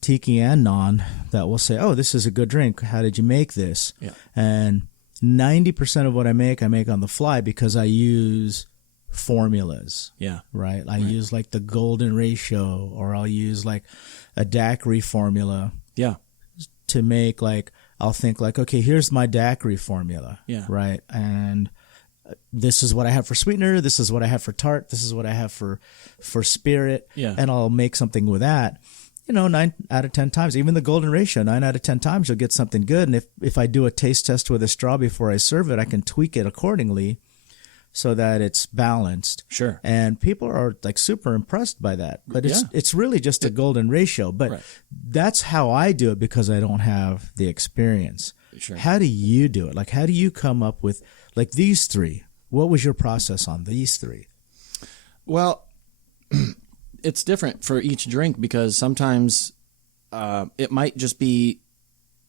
tiki and non, that will say, oh, this is a good drink. How did you make this? Yeah. And 90% of what I make on the fly, because I use formulas. Yeah. Right? I use like the golden ratio, or I'll use like a daiquiri formula. Yeah. To make like, I'll think like, okay, here's my daiquiri formula. Yeah. Right? And this is what I have for sweetener. This is what I have for tart. This is what I have for spirit. Yeah. And I'll make something with that. 9 out of 10 times, even the golden ratio, 9 out of 10 times you'll get something good. And if I do a taste test with a straw before I serve it, I can tweak it accordingly so that it's balanced. Sure. And people are like super impressed by that. But it's really just a golden ratio. But that's how I do it, because I don't have the experience. Sure. How do you do it? Like, how do you come up with like these 3? What was your process on these 3? Well, it's different for each drink, because sometimes it might just be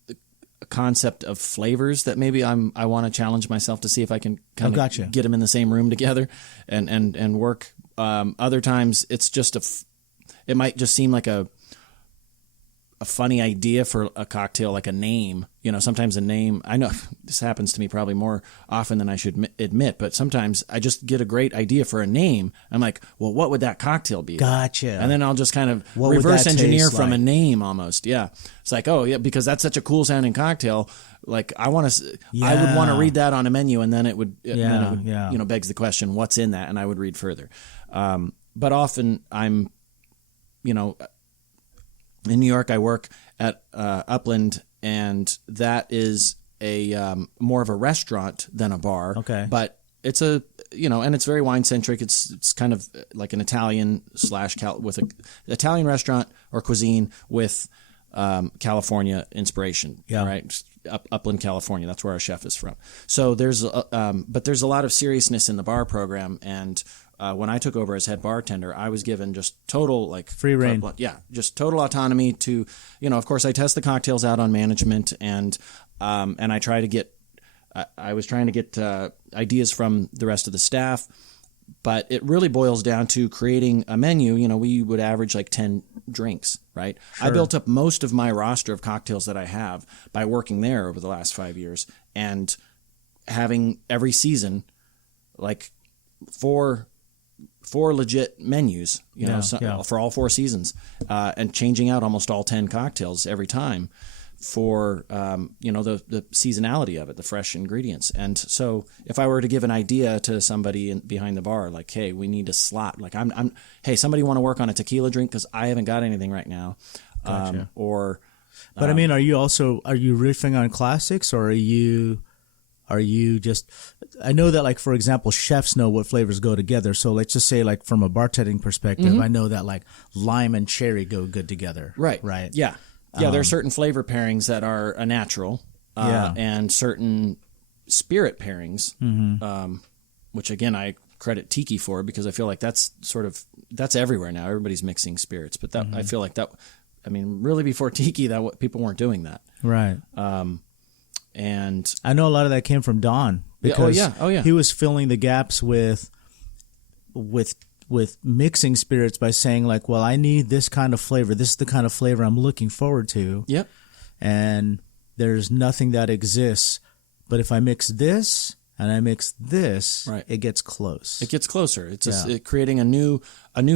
a concept of flavors that maybe I want to challenge myself to see if I can kind of get them in the same room together and work. Other times it's just it might just seem like a funny idea for a cocktail, like a name. Sometimes a name, I know this happens to me probably more often than I should admit, but sometimes I just get a great idea for a name. I'm like, well, what would that cocktail be? Gotcha. And then I'll just kind of reverse engineer from a name almost. Yeah. It's like, oh yeah, because that's such a cool sounding cocktail. Like I would want to read that on a menu, and then it would, begs the question, what's in that? And I would read further. But often I'm, in New York, I work at Upland, and that is a more of a restaurant than a bar. Okay, but it's and it's very wine centric. It's kind of like an Italian / with an Italian restaurant or cuisine with California inspiration, Yeah. right? Upland, California. That's where our chef is from. So but there's a lot of seriousness in the bar program. And when I took over as head bartender, I was given just total free reign. Just total autonomy to, of course I test the cocktails out on management and I try to get, I was trying to get ideas from the rest of the staff. But it really boils down to creating a menu. We would average 10 drinks, right? Sure. I built up most of my roster of cocktails that I have by working there over the last 5 years and having every season four legit menus, for all 4 seasons, and changing out almost all 10 cocktails every time for the seasonality of it, the fresh ingredients. And so if I were to give an idea to somebody behind the bar, hey, we need a slot, hey, somebody want to work on a tequila drink because I haven't got anything right now. Gotcha. But I mean, are you riffing on classics, or are you just, I know that for example, chefs know what flavors go together. So let's just say from a bartending perspective, I know that lime and cherry go good together. Right. Yeah. Yeah, there are certain flavor pairings that are a natural, and certain spirit pairings, which again I credit tiki for, because I feel like that's everywhere now. Everybody's mixing spirits, but I feel like that. I mean, really before tiki, people weren't doing that, right? And I know a lot of that came from Don, because he was filling the gaps with mixing spirits by saying well, I need this kind of flavor. This is the kind of flavor I'm looking forward to. Yep. And there's nothing that exists. But if I mix this and I mix this, right, it gets close. It gets closer. It's creating a new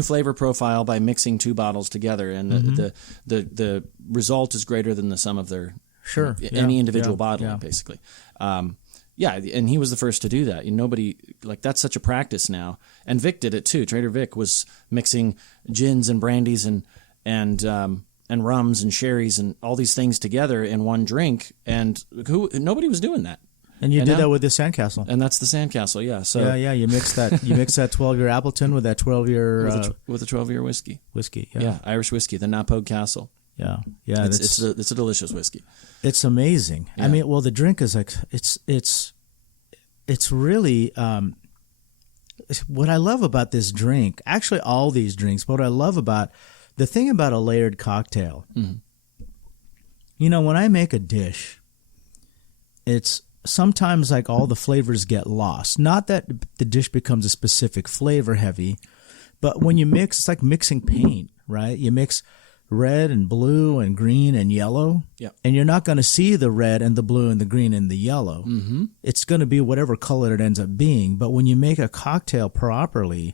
flavor profile by mixing 2 bottles together, and the result is greater than the sum of their any individual bottle, basically. And he was the first to do that. Nobody, that's such a practice now. And Vic did it too. Trader Vic was mixing gins and brandies and rums and sherries and all these things together in one drink. And nobody was doing that. And you did that with the Sandcastle. And that's the Sandcastle, yeah. So you mix that 12-year Appleton with that 12-year with a 12-year whiskey. Yeah, Irish whiskey, the Napog Castle. Yeah. It's a delicious whiskey. It's amazing. Yeah. I mean, well, the drink is it's really what I love about this drink. Actually, all these drinks. What I love about the thing about a layered cocktail. When I make a dish, it's sometimes all the flavors get lost. Not that the dish becomes a specific flavor heavy, but when you mix, it's like mixing paint, right? You mix red and blue and green and yellow. Yep. And you're not going to see the red and the blue and the green and the yellow. Mm-hmm. It's going to be whatever color it ends up being. But when you make a cocktail properly,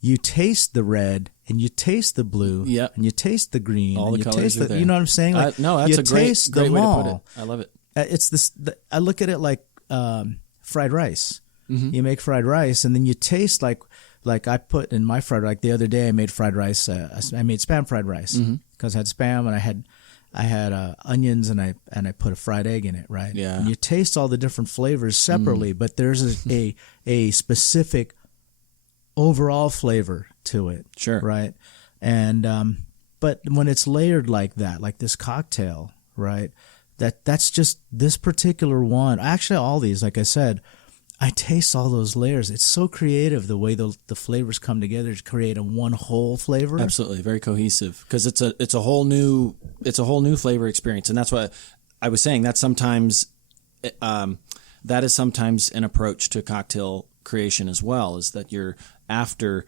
you taste the red and you taste the blue, and you taste the green. All and the you colors taste are there. You know what I'm saying? No, that's a great way to put it. I love it. It's this. I look at it like fried rice. Mm-hmm. You make fried rice and then you taste like I put in my fried rice. The other day I made fried rice. I made Spam fried rice because I had Spam and I had onions and I put a fried egg in it. Right. Yeah. And you taste all the different flavors separately, but there's a specific overall flavor to it. Sure. Right. And but when it's layered like that, like this cocktail, right? That's just this particular one. Actually, all these, like I said, I taste all those layers. It's so creative the way the flavors come together to create a one whole flavor. Absolutely, very cohesive because it's a whole new flavor experience, and that's what I was saying. That is sometimes an approach to cocktail creation as well. Is that you're after,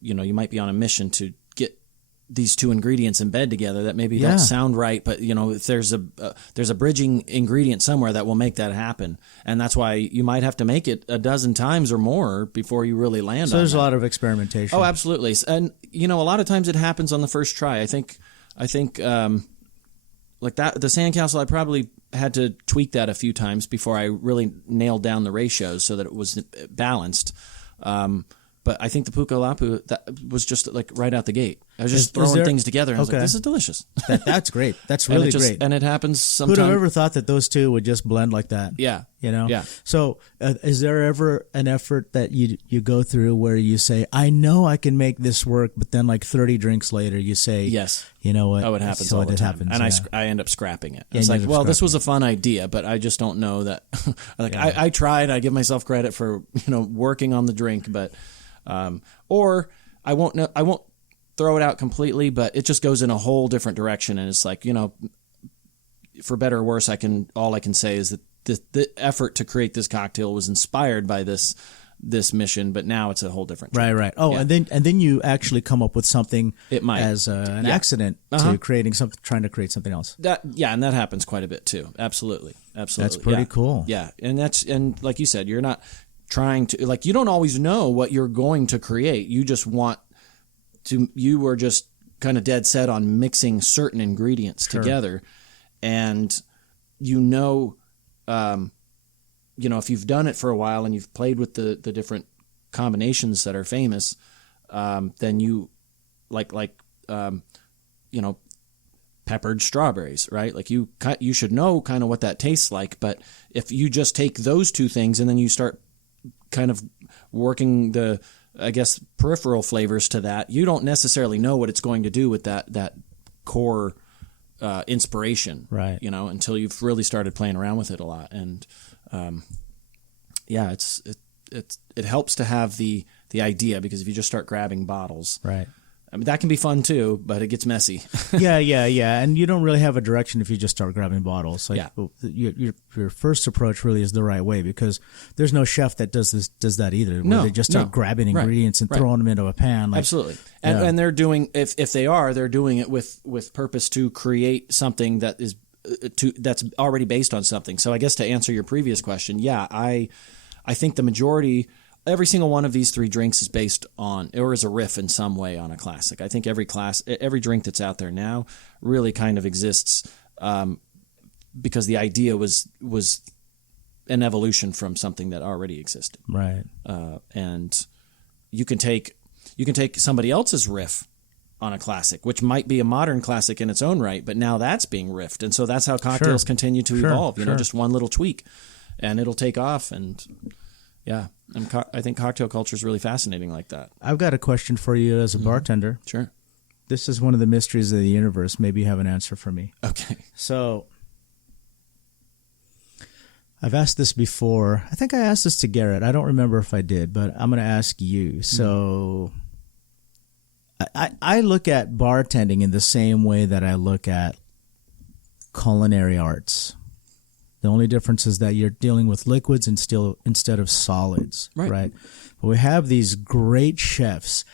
you might be on a mission to get these two ingredients in bed together that maybe don't sound right, but if there's a bridging ingredient somewhere that will make that happen, and that's why you might have to make it a dozen titimes or more before you really land on it. So there's a lot of experimentation. Oh, absolutely. And a lot of times it happens on the first try. I think like that, the Sandcastle, I probably had to tweak that a few times before I really nailed down the ratios so that it was balanced. But I think the puka lapu, that was just like right out the gate. I was just throwing things together, and I was like, this is delicious. That's great. That's really great. And it happens sometimes. Who'd have ever thought that those two would just blend like that? Yeah. You know? Yeah. So is there ever an effort that you go through where you say, I know I can make this work, but then like 30 drinks later you say, yes, you know what? Oh, it happens all the time. Happens, and I end up scrapping it. Yeah, it's like, well, this was a fun idea, but I just don't know that. Like I tried. I give myself credit for, working on the drink, but or I won't throw it out completely, but it just goes in a whole different direction. And it's like, for better or worse, all I can say is that the effort to create this cocktail was inspired by this mission, but now it's a whole different drink. Right. Oh, yeah. and then you actually come up with something it might. As an accident to creating something, trying to create something else. And that happens quite a bit too. Absolutely. That's pretty cool. Yeah. And like you said, you're not trying to, like, you don't always know what you're going to create. You just you were just kind of dead set on mixing certain ingredients together. And if you've done it for a while and you've played with the different combinations that are famous, then you peppered strawberries, right? Like you should know kind of what that tastes like. But if you just take those two things and then you start kind of working the, I guess, peripheral flavors to that, you don't necessarily know what it's going to do with that core inspiration, right? Until you've really started playing around with it a lot. And it helps to have the idea, because if you just start grabbing bottles, right? I mean, that can be fun too, but it gets messy. Yeah, and you don't really have a direction if you just start grabbing bottles. Like, your first approach really is the right way, because there's no chef that does that either. Where they just start grabbing ingredients and throwing them into a pan. Like, absolutely, and they're doing, if they're doing it with purpose to create something that is that's already based on something. So I guess to answer your previous question, I think the majority. Every single one of these three drinks is based on, or is a riff in some way on a classic. I think every drink that's out there now really kind of exists because the idea was an evolution from something that already existed. Right. And you can take somebody else's riff on a classic, which might be a modern classic in its own right, but now that's being riffed. And so that's how cocktails continue to evolve, just one little tweak, and it'll take off. And yeah, and I think cocktail culture is really fascinating like that. I've got a question for you as a bartender. Sure. This is one of the mysteries of the universe. Maybe you have an answer for me. Okay. So I've asked this before. I think I asked this to Garrett. I don't remember if I did, but I'm going to ask you. So I look at bartending in the same way that I look at culinary arts. The only difference is that you're dealing with liquids instead of solids, right? But we have these great chefs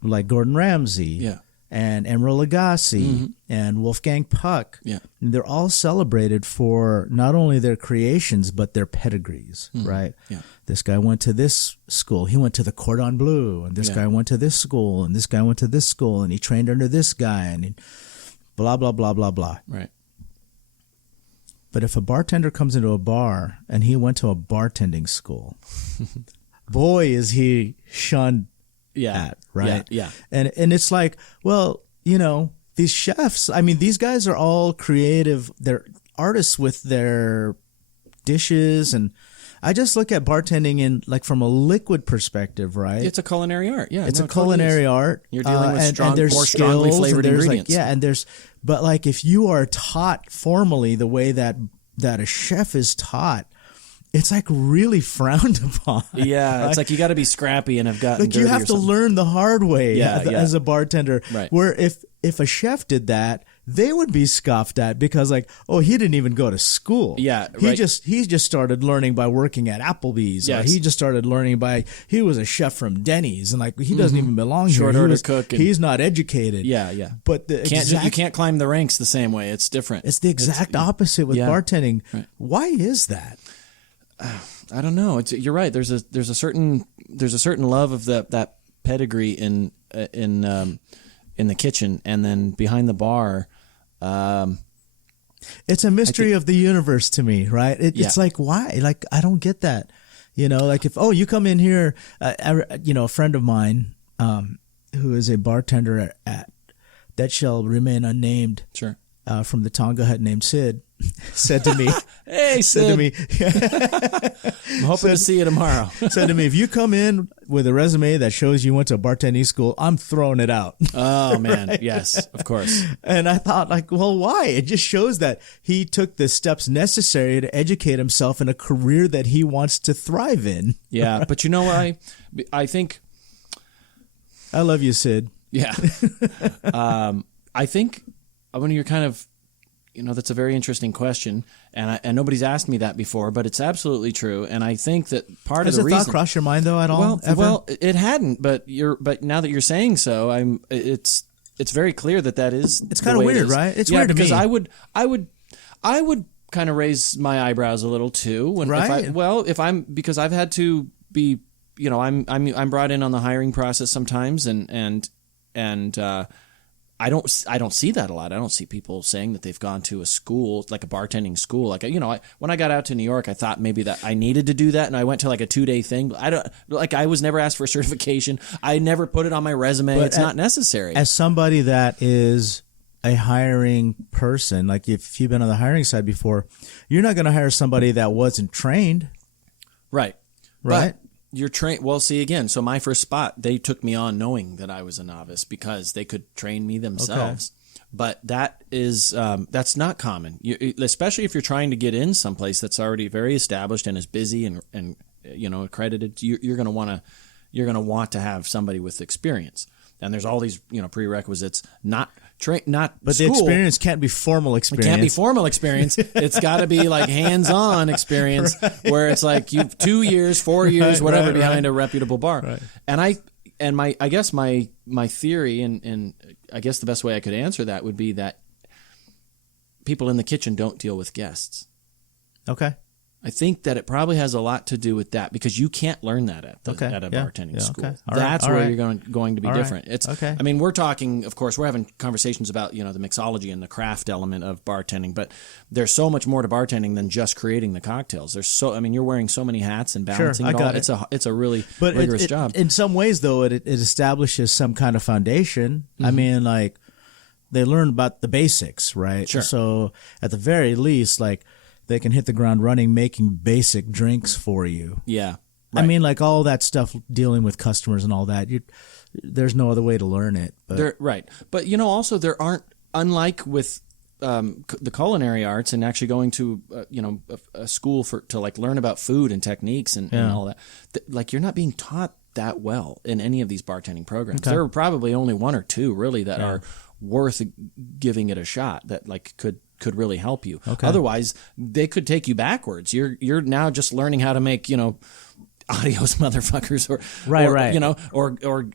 like Gordon Ramsay and Emeril Lagasse and Wolfgang Puck. Yeah. And they're all celebrated for not only their creations, but their pedigrees, right? Yeah. This guy went to this school. He went to the Cordon Bleu. And this guy went to this school. And this guy went to this school. And he trained under this guy. And blah, blah, blah, blah, blah. Right. But if a bartender comes into a bar and he went to a bartending school, boy, is he shunned at, right? Yeah. And it's like, well, these chefs, I mean, these guys are all creative. They're artists with their dishes. And I just look at bartending in from a liquid perspective, right? It's a culinary art. Yeah. It's a culinary art. You're dealing with more more strongly flavored ingredients. But if you are taught formally the way that a chef is taught, it's really frowned upon. Yeah, right? It's like you got to be scrappy and have gotten dirty. You have to learn the hard way as a bartender. Right. Where if a chef did that, they would be scoffed at because he didn't even go to school. Yeah, he just started learning by working at Applebee's. Yes. Or he just started learning he was a chef from Denny's, and he doesn't even belong Short here. order cook. He's not educated. Yeah. But you can't climb the ranks the same way. It's different. It's the exact opposite with bartending. Right. Why is that? I don't know. You're right. There's a certain love of that pedigree in the kitchen, and then behind the bar. It's a mystery of the universe to me, right? It's why? I don't get that. You know, like if you come in here, a friend of mine who is a bartender at that shall remain unnamed. Sure. From the Tonga Hut named Sid said to me, "Hey, Sid." Said to me, I'm hoping to see you tomorrow. Said to me, if you come in with a resume that shows you went to a bartending school, I'm throwing it out. Oh man, right? Yes, of course. And I thought, like, well, why? It just shows that he took the steps necessary to educate himself in a career that he wants to thrive in. Yeah, but you know what? I think I love you, Sid. Yeah. I think when you're kind of, that's a very interesting question, and nobody's asked me that before, but it's absolutely true. And I think that part of the reason. Has a thought crossed your mind though at all? Well, it hadn't, but now that you're saying so, it's very clear that is. It's kind of weird, right? It's weird to me. Because I would kind of raise my eyebrows a little too because I've had to be, I'm brought in on the hiring process sometimes, and I don't see that a lot. I don't see people saying that they've gone to a school, like a bartending school. Like, when I got out to New York, I thought maybe that I needed to do that, and I went to like a 2-day thing. I was never asked for a certification. I never put it on my resume. It's not necessary. As somebody that is a hiring person, like if you've been on the hiring side before, you're not going to hire somebody that wasn't trained. Right. Right. But you're trained. Well, see, again, so my first spot, they took me on knowing that I was a novice because they could train me themselves. Okay. But that is that's not common, especially if you're trying to get in someplace that's already very established and is busy and accredited. You're going to want to have somebody with experience. And there's all these prerequisites. But school. The experience can't be formal experience. It can't be formal experience. It's got to be like hands-on experience, where it's like you've 2 years, 4 years, whatever, behind a reputable bar. Right. And I guess my theory, and I guess the best way I could answer that would be that people in the kitchen don't deal with guests. Okay. I think that it probably has a lot to do with that, because you can't learn that at a bartending school. Okay. That's where you're going to be different. Right. It's okay. I mean, we're talking, of course, we're having conversations about the mixology and the craft element of bartending, but there's so much more to bartending than just creating the cocktails. You're wearing so many hats and balancing it all. It's a really rigorous job. In some ways, though, it establishes some kind of foundation. Mm-hmm. I mean, like, they learn about the basics, right? Sure. So at the very least, like, they can hit the ground running, making basic drinks for you. Yeah. Right. I mean, like all that stuff, dealing with customers and all that, there's no other way to learn it. But. Right. But, also there aren't, unlike with the culinary arts and actually going to, a school to like learn about food and techniques and all that, like you're not being taught that well in any of these bartending programs. Okay. There are probably only one or two really that are worth giving it a shot that like could really help you. Okay. Otherwise, they could take you backwards. You're now just learning how to make, adios motherfuckers or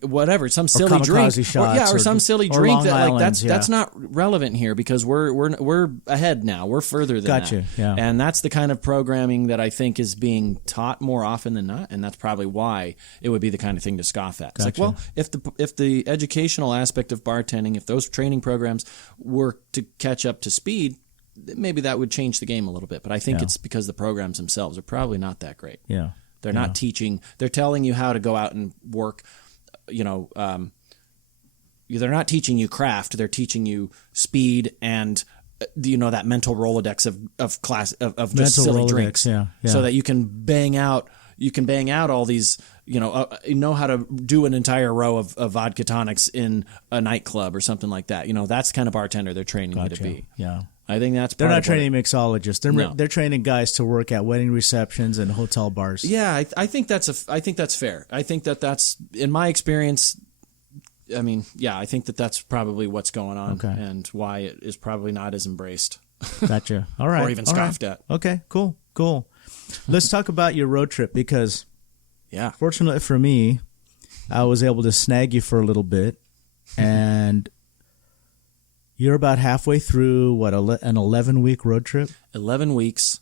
whatever, some silly drink. Shots or some silly drink that like that's not relevant here, because we're ahead now. We're further than that. Gotcha. Yeah. And that's the kind of programming that I think is being taught more often than not, and that's probably why it would be the kind of thing to scoff at. It's like, well, if the educational aspect of bartending, if those training programs were to catch up to speed, maybe that would change the game a little bit. But I think it's because the programs themselves are probably not that great. Yeah. They're not teaching. They're telling you how to go out and work. They're not teaching you craft. They're teaching you speed and that mental Rolodex of just silly drinks. Yeah. So that you can bang out all these. Know how to do an entire row of vodka tonics in a nightclub or something like that. That's the kind of bartender they're training you to be. Yeah. I think that's they're not training mixologists. They're training guys to work at wedding receptions and hotel bars. Yeah, I think that's fair. I think that's in my experience. I mean, yeah, I think that's probably what's going on and why it is probably not as embraced. Gotcha. All right, or even scoffed at. Okay, cool. Let's talk about your road trip, because fortunately for me, I was able to snag you for a little bit, and you're about halfway through, an 11-week road trip? 11 weeks,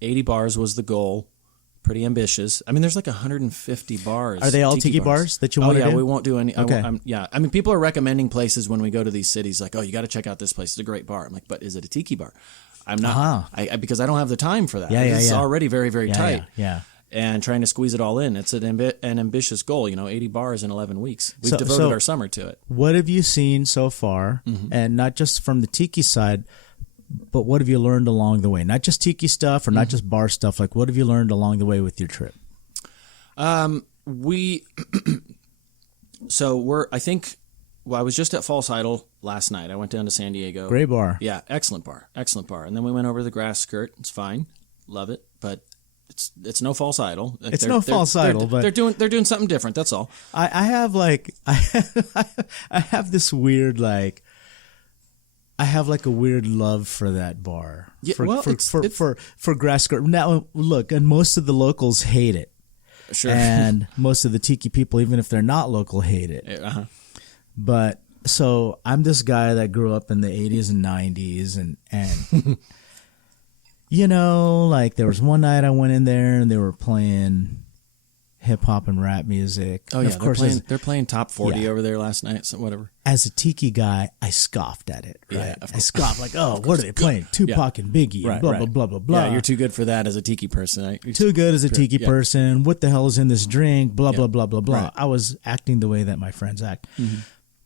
80 bars was the goal. Pretty ambitious. I mean, there's like 150 bars. Are they all tiki bars that you want to do? We won't do any. Okay. I mean, people are recommending places when we go to these cities, like, you got to check out this place. It's a great bar. I'm like, but is it a tiki bar? I'm not. Because I don't have the time for that. It's already very, very tight. Yeah. and trying to squeeze it all in. It's an ambitious goal, 80 bars in 11 weeks. We've devoted our summer to it. What have you seen so far? And not just from the tiki side, but what have you learned along the way? Not just tiki stuff or not just bar stuff. Like, what have you learned along the way with your trip? I was just at False Idol last night. I went down to San Diego. Great bar. Yeah, excellent bar. And then we went over to the Grass Skirt. It's fine. Love it. But it's no False Idol. It's no False Idol, but they're doing something different. That's all. I have this weird I have like a weird love for that bar. Yeah, for Grass Skirt. Now look, and most of the locals hate it. Sure. And most of the tiki people, even if they're not local, hate it. Uh-huh. But so I'm this guy that grew up in the 80s and 90s, and like there was one night I went in there and they were playing hip hop and rap music. Oh, and yeah. Of course, they're playing top 40 over there last night, so whatever. As a tiki guy, I scoffed at it, right? Yeah, I scoffed like, oh, what are they playing? Tupac and Biggie, and blah, blah, blah, blah, blah. Yeah, you're too good for that as a tiki person. Too good as a tiki person. What the hell is in this drink? Blah, blah, blah, blah, blah. Right. I was acting the way that my friends act. Mm-hmm.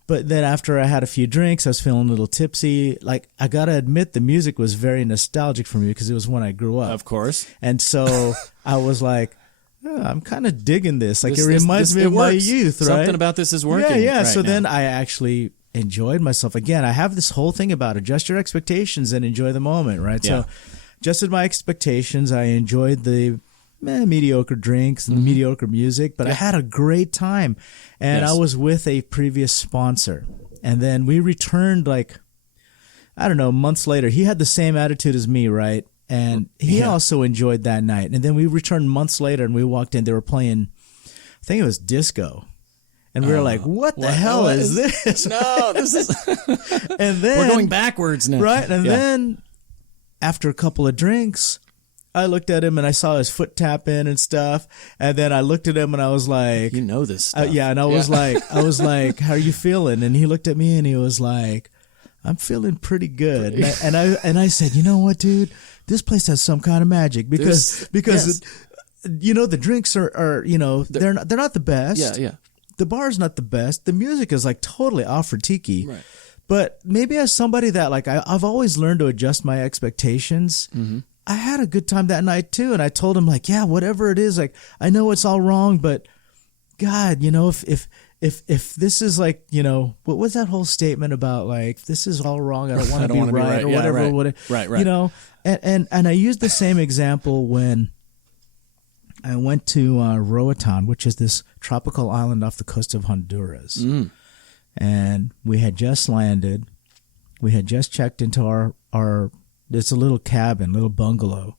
But then after I had a few drinks, I was feeling a little tipsy. Like, I got to admit, the music was very nostalgic for me because it was when I grew up. Of course. And so I was like, oh, I'm kind of digging this. Like, it reminds me of my youth, right? Something about this is working. Yeah. Right so now. then I actually enjoyed myself. Again, I have this whole thing about adjust your expectations and enjoy the moment, right? Yeah. So adjusted my expectations. I enjoyed the mediocre drinks and the mediocre music, but I had a great time. And I was with a previous sponsor. And then we returned months later. He had the same attitude as me, right? And he also enjoyed that night. And then we returned months later and we walked in. They were playing, I think it was disco. And we were like, what the hell is this? No, this is... And then... We're going backwards now. Right? And then after a couple of drinks, I looked at him and I saw his foot tap in and stuff. And then I looked at him and I was like... You know this stuff. And I was like, how are you feeling? And he looked at me and he was like, I'm feeling pretty good. And I said, you know what, dude? This place has some kind of magic because the drinks are they're not the best. Yeah. The bar's not the best. The music is like totally off for tiki. Right. But maybe as somebody that I've always learned to adjust my expectations. Mm-hmm. I had a good time that night too, and I told him whatever it is, I know it's all wrong, but God, if this is what was that whole statement about if this is all wrong, I don't want to be right or whatever. Right. And I used the same example when I went to Roatan, which is this tropical island off the coast of Honduras. Mm. And we had just landed. We had just checked into our it's a little cabin, little bungalow.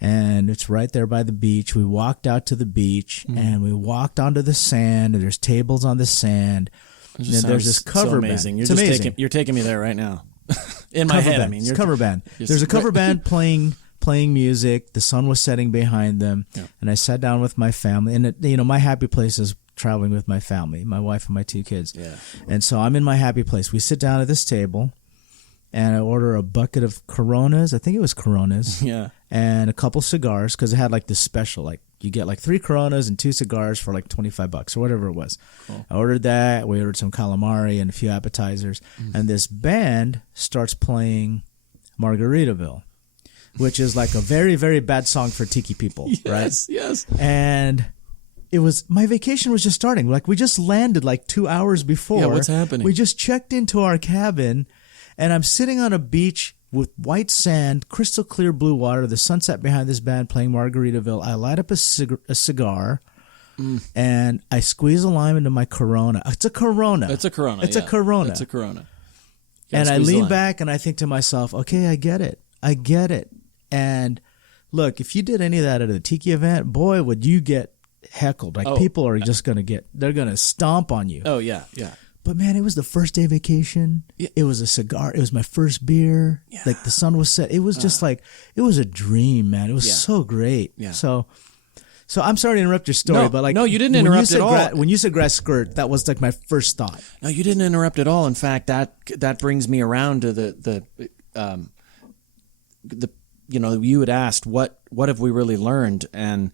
And it's right there by the beach. We walked out to the beach and we walked onto the sand. And there's tables on the sand. And there's this cover band. It's amazing. You're taking me there right now. In my head, band. It's cover band. There's a cover band playing music. The sun was setting behind them, and I sat down with my family. And my happy place is traveling with my family, my wife and my 2 kids. Yeah. And so I'm in my happy place. We sit down at this table, and I order a bucket of Coronas. I think it was Coronas. Yeah. And a couple cigars because it had this special you get 3 Coronas and 2 cigars for $25 or whatever it was. Cool. I ordered that. We ordered some calamari and a few appetizers, and this band starts playing Margaritaville, which is a very, very bad song for tiki people, right? Yes. And my vacation was just starting. We just landed 2 hours before. Yeah, what's happening? We just checked into our cabin, and I'm sitting on a beach with white sand, crystal clear blue water, the sunset behind this band playing Margaritaville. I light up a cigar, and I squeeze a lime into my Corona. It's a Corona. It's a Corona. And I lean back and I think to myself, okay, I get it. And look, if you did any of that at a tiki event, boy, would you get heckled. People are just going to they're going to stomp on you. Oh, yeah. But man, it was the first day vacation. Yeah. It was a cigar. It was my first beer. Yeah. The sun was set. It was just it was a dream, man. It was so great. Yeah. So I'm sorry to interrupt your story, but no, you didn't interrupt at all. When you said Grass Skirt, that was my first thought. No, you didn't interrupt at all. In fact, that brings me around to the you had asked what have we really learned, and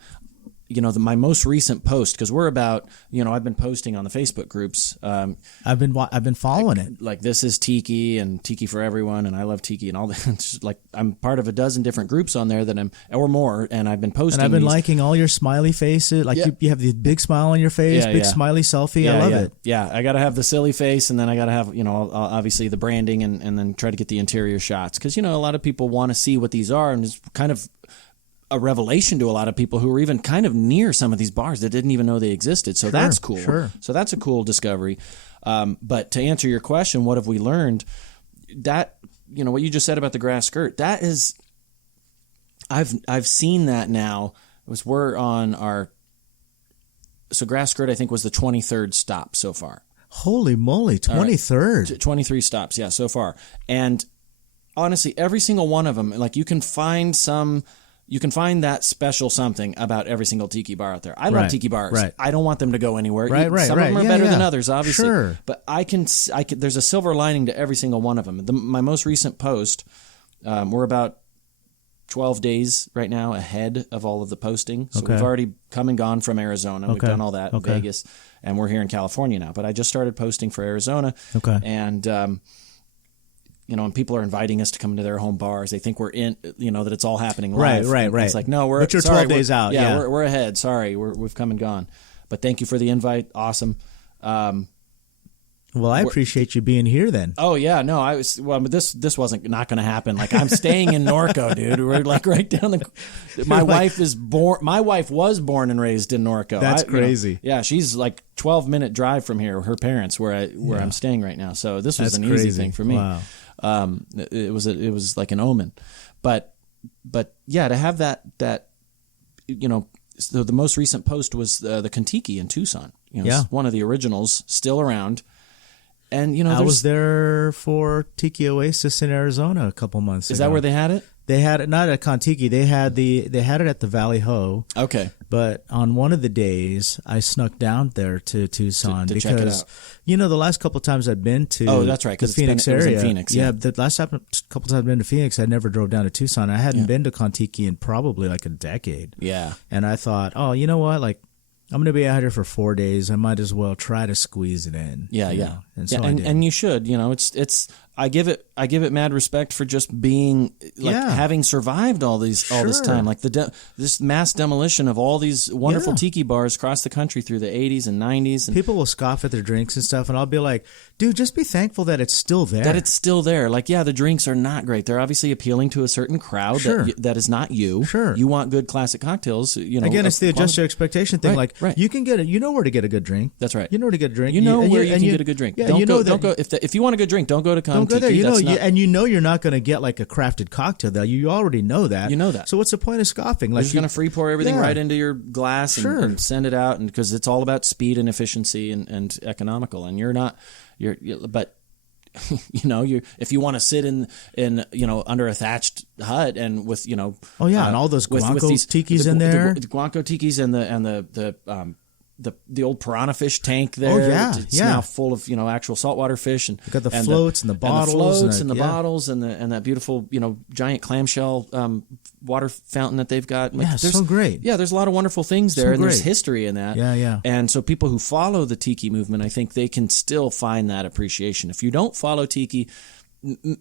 my most recent post, because we're about, I've been posting on the Facebook groups. I've been following it. Like this is Tiki and Tiki for everyone, and I love Tiki and all that. It's just like I'm part of a dozen different groups on there or more, and I've been posting. And I've been these. liking all your smiley faces. Like you have the big smile on your face, big smiley selfie. I love it. Yeah, I got to have the silly face, and then I got to have obviously the branding, and then try to get the interior shots, because a lot of people want to see what these are, and it's kind of a revelation to a lot of people who are even kind of near some of these bars that didn't even know they existed. So that's cool. Sure. So that's a cool discovery. But to answer your question, what have we learned? That, what you just said about the grass skirt, that is, I've seen that now. We're on so grass skirt, I think, was the 23rd stop so far. Holy moly, 23rd. Right. 23 stops, yeah, so far. And honestly, every single one of them, like you can find that special something about every single tiki bar out there. I love tiki bars. Right. I don't want them to go anywhere. Right. Some of them are better than others, obviously. Sure. But I can. There's a silver lining to every single one of them. My most recent post, we're about 12 days right now ahead of all of the posting. So we've already come and gone from Arizona. We've done all that, Vegas, and we're here in California now. But I just started posting for Arizona. Okay. And and people are inviting us to come to their home bars. They think we're in, that it's all happening live. Right. It's like, no, but you're 12 days out. Yeah, we're ahead. Sorry, we've come and gone. But thank you for the invite. Awesome. Well, I appreciate you being here then. Oh yeah, no, but this wasn't not going to happen. Like I'm staying in Norco, dude. We're like right down the. My wife was born and raised in Norco. That's crazy. She's like 12-minute drive from here. Her parents, where I'm staying right now. So this was an easy thing for me. Wow. It was like an omen, but yeah, to have that so the most recent post was the Kentucky in Tucson. It's one of the originals still around. And I was there for Tiki Oasis in Arizona a couple months ago. Is that where they had it? They had it not at Kontiki. They had it at the Valley Ho. Okay. But on one of the days, I snuck down there to Tucson to because check it out. The last couple times I've been to that's right, the Phoenix it was in area. Phoenix, the last couple times I've been to Phoenix, I never drove down to Tucson. I hadn't been to Kontiki in probably like a decade. Yeah. And I thought, oh, you know what? Like, I'm going to be out here for 4 days. I might as well try to squeeze it in. Yeah. And so and you should. It's. I give it mad respect for just being having survived all this time, like this mass demolition of all these wonderful tiki bars across the country through the 80s and 90s. And people will scoff at their drinks and stuff, and I'll be like, dude, just be thankful that it's still there. That it's still there. Like, the drinks are not great. They're obviously appealing to a certain crowd that is not you. Sure. You want good classic cocktails. Again, it's the adjust your expectation thing. Right. You can get it. You know where to get a good drink. That's right. You know where to get a drink. You know where you can get a good drink. Yeah, don't go. If you want a good drink, don't go to Kontiki. Go there. You're not going to get like a crafted cocktail there. You already know that. You know that. So what's the point of scoffing? Like you're just going to free pour everything right into your glass and send it out, and because it's all about speed and efficiency and economical, and but if you want to sit in under a thatched hut and with and all those guanco tikis in there, the guanco tikis and the old piranha fish tank there. It's now full of actual saltwater fish, and you got the floats and the bottles and the bottles and that beautiful giant clamshell water fountain that they've got. It's so great. Yeah, there's a lot of wonderful things there, and there's history in that. Yeah. And so people who follow the tiki movement, I think they can still find that appreciation. If you don't follow tiki,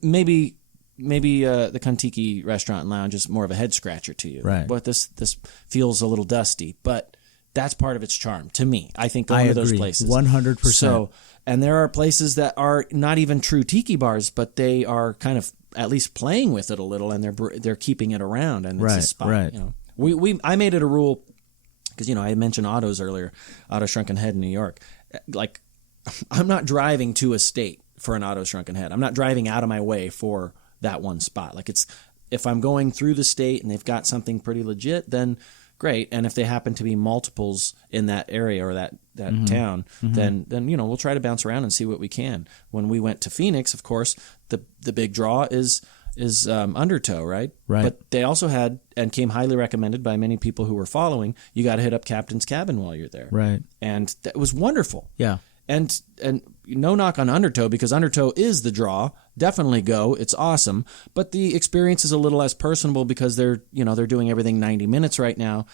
maybe the Kontiki restaurant and lounge is more of a head scratcher to you. Right. But this feels a little dusty, but that's part of its charm to me. I think going to those places 100%. So, and there are places that are not even true tiki bars, but they are kind of at least playing with it a little, and they're keeping it around, and it's a spot. Right. I made it a rule because I mentioned Otto's earlier, Otto Shrunken Head in New York. Like, I'm not driving to a state for an Otto Shrunken Head. I'm not driving out of my way for that one spot. Like, if I'm going through the state and they've got something pretty legit, then great. And if they happen to be multiples in that area or that town, then we'll try to bounce around and see what we can. When we went to Phoenix, of course, the big draw is Undertow, right? Right. But they also had, and came highly recommended by many people who were following, you got to hit up Captain's Cabin while you're there. Right. And that was wonderful. Yeah. And no knock on Undertow, because Undertow is the draw. Definitely go. It's awesome. But the experience is a little less personable because they're doing everything 90 minutes right now.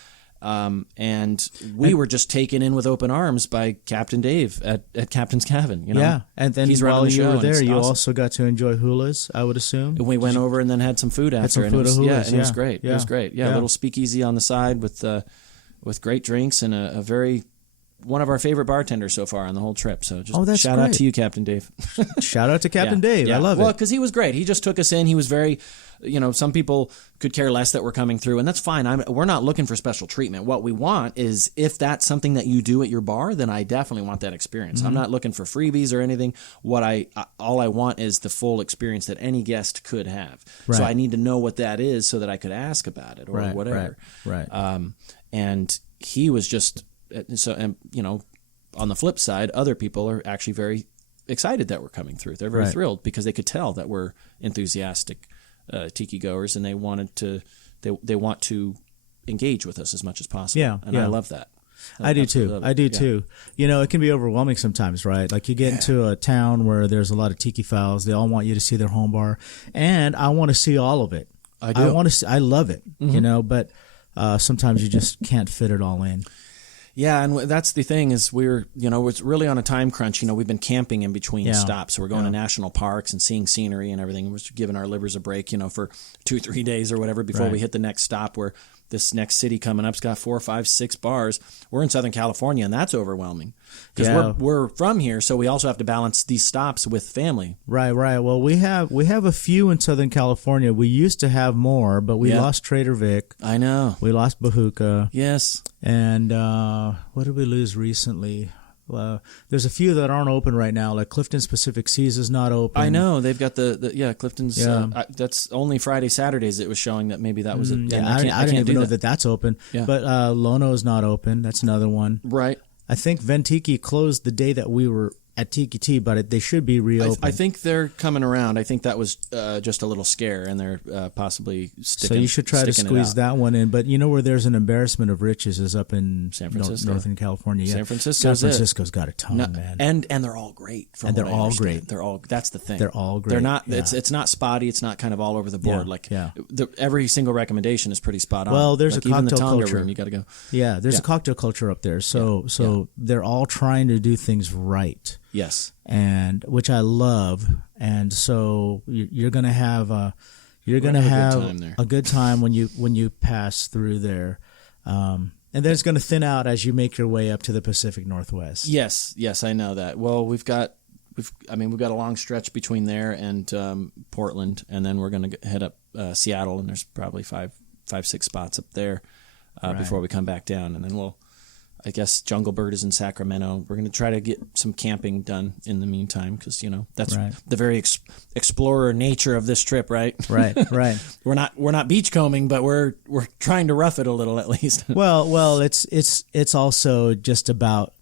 And we were just taken in with open arms by Captain Dave at Captain's Cabin. You know? Yeah, and then he's running while the you show, were and there, it's you awesome. also got to enjoy hulas, I would assume. And we went over and then had some food after. some and food it was, at Hula's, yeah, and it was yeah. great. Yeah. It was great. Yeah, Yeah. a little speakeasy on the side with great drinks and a very one of our favorite bartenders so far on the whole trip. So just that's shout out great. to you, Captain Dave. Shout out to Captain Yeah, Dave. yeah. I love Well, it. because he was great. He just took us in. He was very, some people could care less that we're coming through, and that's fine. We're not looking for special treatment. What we want is, if that's something that you do at your bar, then I definitely want that experience. Mm-hmm. I'm not looking for freebies or anything. All I want is the full experience that any guest could have. Right. So I need to know what that is so that I could ask about it or Right, whatever. right. And he was just on the flip side, other people are actually very excited that we're coming through. They're very Right. thrilled because they could tell that we're enthusiastic tiki goers, and they want to engage with us as much as possible. Yeah, and yeah. I love that. I do absolutely too. love it. I do Yeah. too. It can be overwhelming sometimes, right? Like you get into a town where there's a lot of tiki files. They all want you to see their home bar, and I want to see all of it. I do. I love it, but sometimes you just can't fit it all in. Yeah, and that's the thing is it's really on a time crunch. We've been camping in between stops. So we're going to national parks and seeing scenery and everything. We're just giving our livers a break, for 2-3 days or whatever before we hit the next stop, where this next city coming up's got 4, 5, 6 bars. We're in Southern California, and that's overwhelming because we're from here, so we also have to balance these stops with family. Right. Well, we have a few in Southern California. We used to have more, but we lost Trader Vic. I know. We lost Bahuka. Yes. And what did we lose recently? There's a few that aren't open right now, like Clifton's Pacific Seas is not open. I know they've got the Clifton's. That's only Friday, Saturdays. It was showing that maybe that was it. I didn't even know that that's open. Yeah. But Lono's not open. That's another one. Right. I think Ventiki closed the day that we were at Tiki T, but they should be reopened. I think they're coming around. I think that was just a little scare, and they're possibly sticking. So you should try to squeeze that one in. But where there's an embarrassment of riches is up in San Francisco, Northern California. Yeah. San Francisco's got a ton, man, and they're all great. And they're all great. That's the thing. They're all great. They're not. Yeah. It's not spotty. It's not kind of all over the board. Yeah. Every single recommendation is pretty spot on. Well, there's a even cocktail the Tonga culture. room, you got to go. Yeah, there's a cocktail culture up there. So they're all trying to do things right. Yes. And which I love, and so you're going to have a good time when you pass through there, and then it's going to thin out as you make your way up to the Pacific Northwest. Yes, I know that. Well, we've got a long stretch between there and Portland, and then we're going to head up Seattle, and there's probably 5-6 spots up there before we come back down, and then I guess Jungle Bird is in Sacramento. We're going to try to get some camping done in the meantime because, that's the very explorer nature of this trip, right? Right. We're not beachcombing, but we're trying to rough it a little at least. Well, it's also just about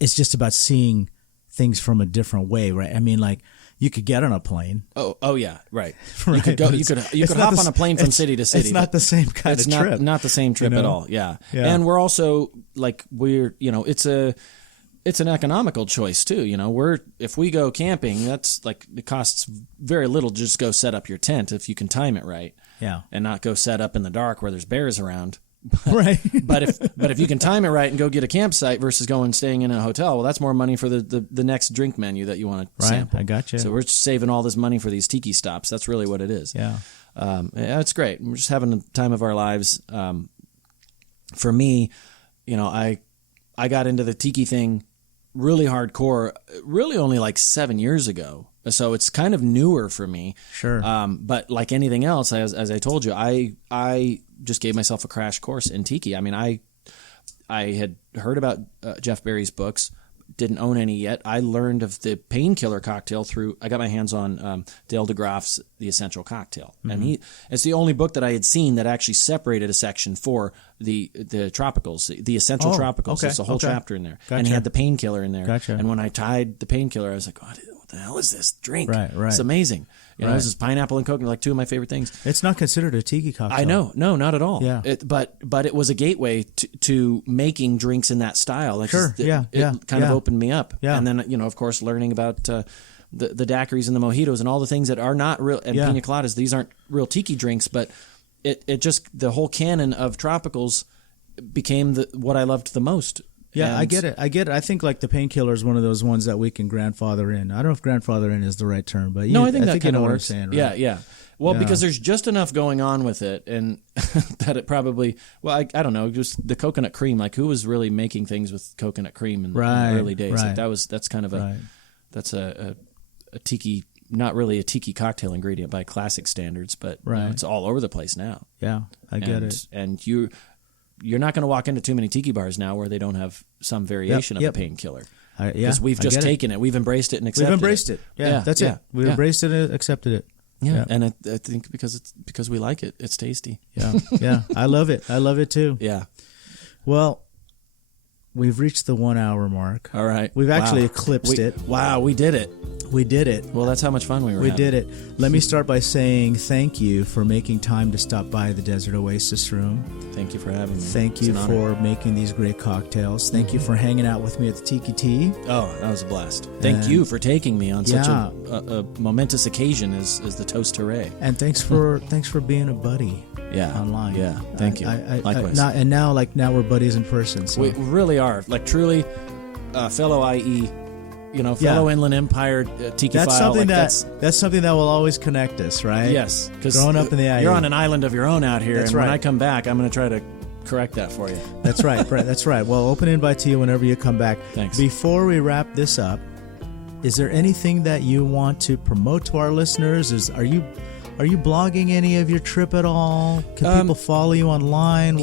seeing things from a different way, right? I mean, like you could get on a plane. Oh yeah, right. Right. You could go. You could hop on a plane from city to city. It's not the same kind of trip. Not the same trip at all. Yeah. And we're also it's an economical choice too. If we go camping, that's like it costs very little to just go set up your tent if you can time it right. Yeah. And not go set up in the dark where there's bears around. Right. but if you can time it right and go get a campsite versus staying in a hotel, well, that's more money for the next drink menu that you want to sample. I got you. So we're saving all this money for these tiki stops. That's really what it is. Yeah. It's great. We're just having the time of our lives. For me, I got into the tiki thing really hardcore, really only like 7 years ago. So it's kind of newer for me. Sure. But like anything else, as I told you, I just gave myself a crash course in tiki. I mean, I had heard about Jeff Berry's books, didn't own any yet. I learned of the painkiller cocktail I got my hands on Dale DeGraff's The Essential Cocktail. Mm-hmm. And it's the only book that I had seen that actually separated a section for the tropicals, the essential tropicals. Okay, There's a whole chapter in there. Gotcha. And he had the painkiller in there. Gotcha. And when I tied the painkiller, I was like, what the hell is this drink? Right. It's amazing. This is pineapple and coconut, like two of my favorite things. It's not considered a tiki cocktail. I know. No, not at all. Yeah. But it was a gateway to making drinks in that style. Like sure. It kind of opened me up. Yeah. And then, of course, learning about the daiquiris and the mojitos and all the things that are not real, and pina coladas. These aren't real tiki drinks, but it just, the whole canon of tropicals became what I loved the most. Yeah, And I get it. I think like the Painkiller is one of those ones that we can grandfather in. I don't know if grandfather in is the right term, but No, I think that you kind know of what I'm works. saying, right? Yeah. Well, Yeah. because there's just enough going on with it, and that it probably. Well, I don't know. Just the coconut cream. Like, who was really making things with coconut cream in the early days? Right. Like, that's kind of that's a tiki. Not really a tiki cocktail ingredient by classic standards, but it's all over the place now. Yeah, I get it. And you're not going to walk into too many tiki bars now where they don't have some variation of a painkiller. Because we've just taken it. We've embraced it and accepted it. We've embraced it. Yeah, that's it. We've embraced it and accepted it. Yeah. And I think because we like it. It's tasty. Yeah, yeah. I love it. I love it too. Yeah. Well, we've reached the 1 hour mark. All right. We've actually eclipsed it. Wow, we did it. We did it. Well, that's how much fun we were having. We did it. Let me start by saying thank you for making time to stop by the Desert Oasis Room. Thank you for having me. Thank you for making these great cocktails. Thank you for hanging out with me at the Tiki Tea. Oh, that was a blast. Thank you for taking me on such a momentous occasion as the Toast Hooray. And thanks for being a buddy. Online. Yeah, thank you. Likewise. Now we're buddies in person. So. We really are. Like, truly, fellow IE, fellow Inland Empire tiki that's file. Something that's something that will always connect us, right? Yes, because growing up in the IE, you're on an island of your own out here, that's and right. when I come back, I'm going to try to correct that for you. That's right. That's right. Well, open invite to you whenever you come back. Thanks. Before we wrap this up, is there anything that you want to promote to our listeners? Are you blogging any of your trip at all? Can people follow you online?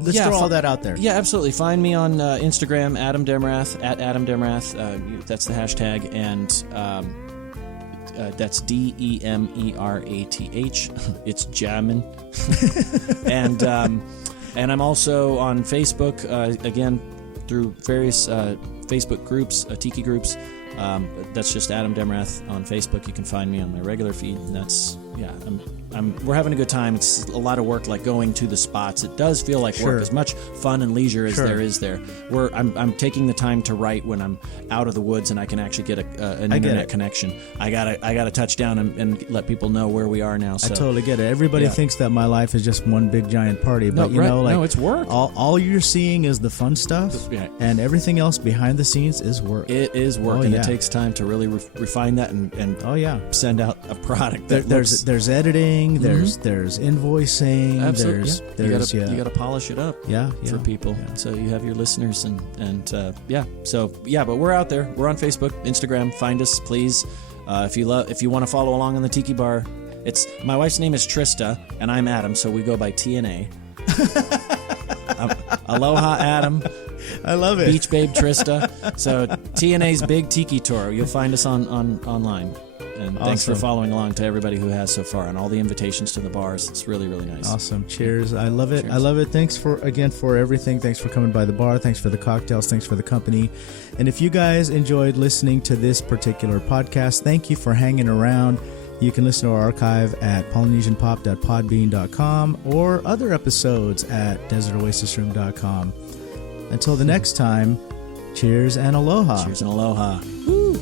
Let's throw all that out there. Yeah, absolutely. Find me on Instagram, Adam Demerath, at Adam Demerath. That's the hashtag, and that's DEMERATH. It's Jamin. And I'm also on Facebook, again, through various Facebook groups, tiki groups. That's just Adam Demerath on Facebook. You can find me on my regular feed. And that's we're having a good time. It's a lot of work, like going to the spots. It does feel like work, as much fun and leisure as there is there. I'm taking the time to write when I'm out of the woods and I can actually get an internet connection. I gotta touch down and let people know where we are now. So. I totally get it. Everybody thinks that my life is just one big giant party, but no, it's work. All you're seeing is the fun stuff, and everything else behind the scenes is work. It is work, and it takes time to really refine that and send out a product. There's editing, there's invoicing, absolutely. there's you got to polish it up for people, so you have your listeners but we're out there. We're on Facebook, Instagram. Find us, please. If you want to follow along on the Tiki Bar, my wife's name is Trista and I'm Adam, so we go by TNA. Aloha Adam. I love it. Beach Babe Trista. So TNA's Big Tiki Tour. You'll find us on online. And thanks for following along to everybody who has so far, and all the invitations to the bars. It's really, really nice. Awesome. Cheers. I love it. Cheers. I love it. Thanks for everything. Thanks for coming by the bar. Thanks for the cocktails. Thanks for the company. And if you guys enjoyed listening to this particular podcast, thank you for hanging around. You can listen to our archive at polynesianpop.podbean.com or other episodes at desertoasisroom.com. Until the next time, cheers and aloha. Cheers and aloha. Woo.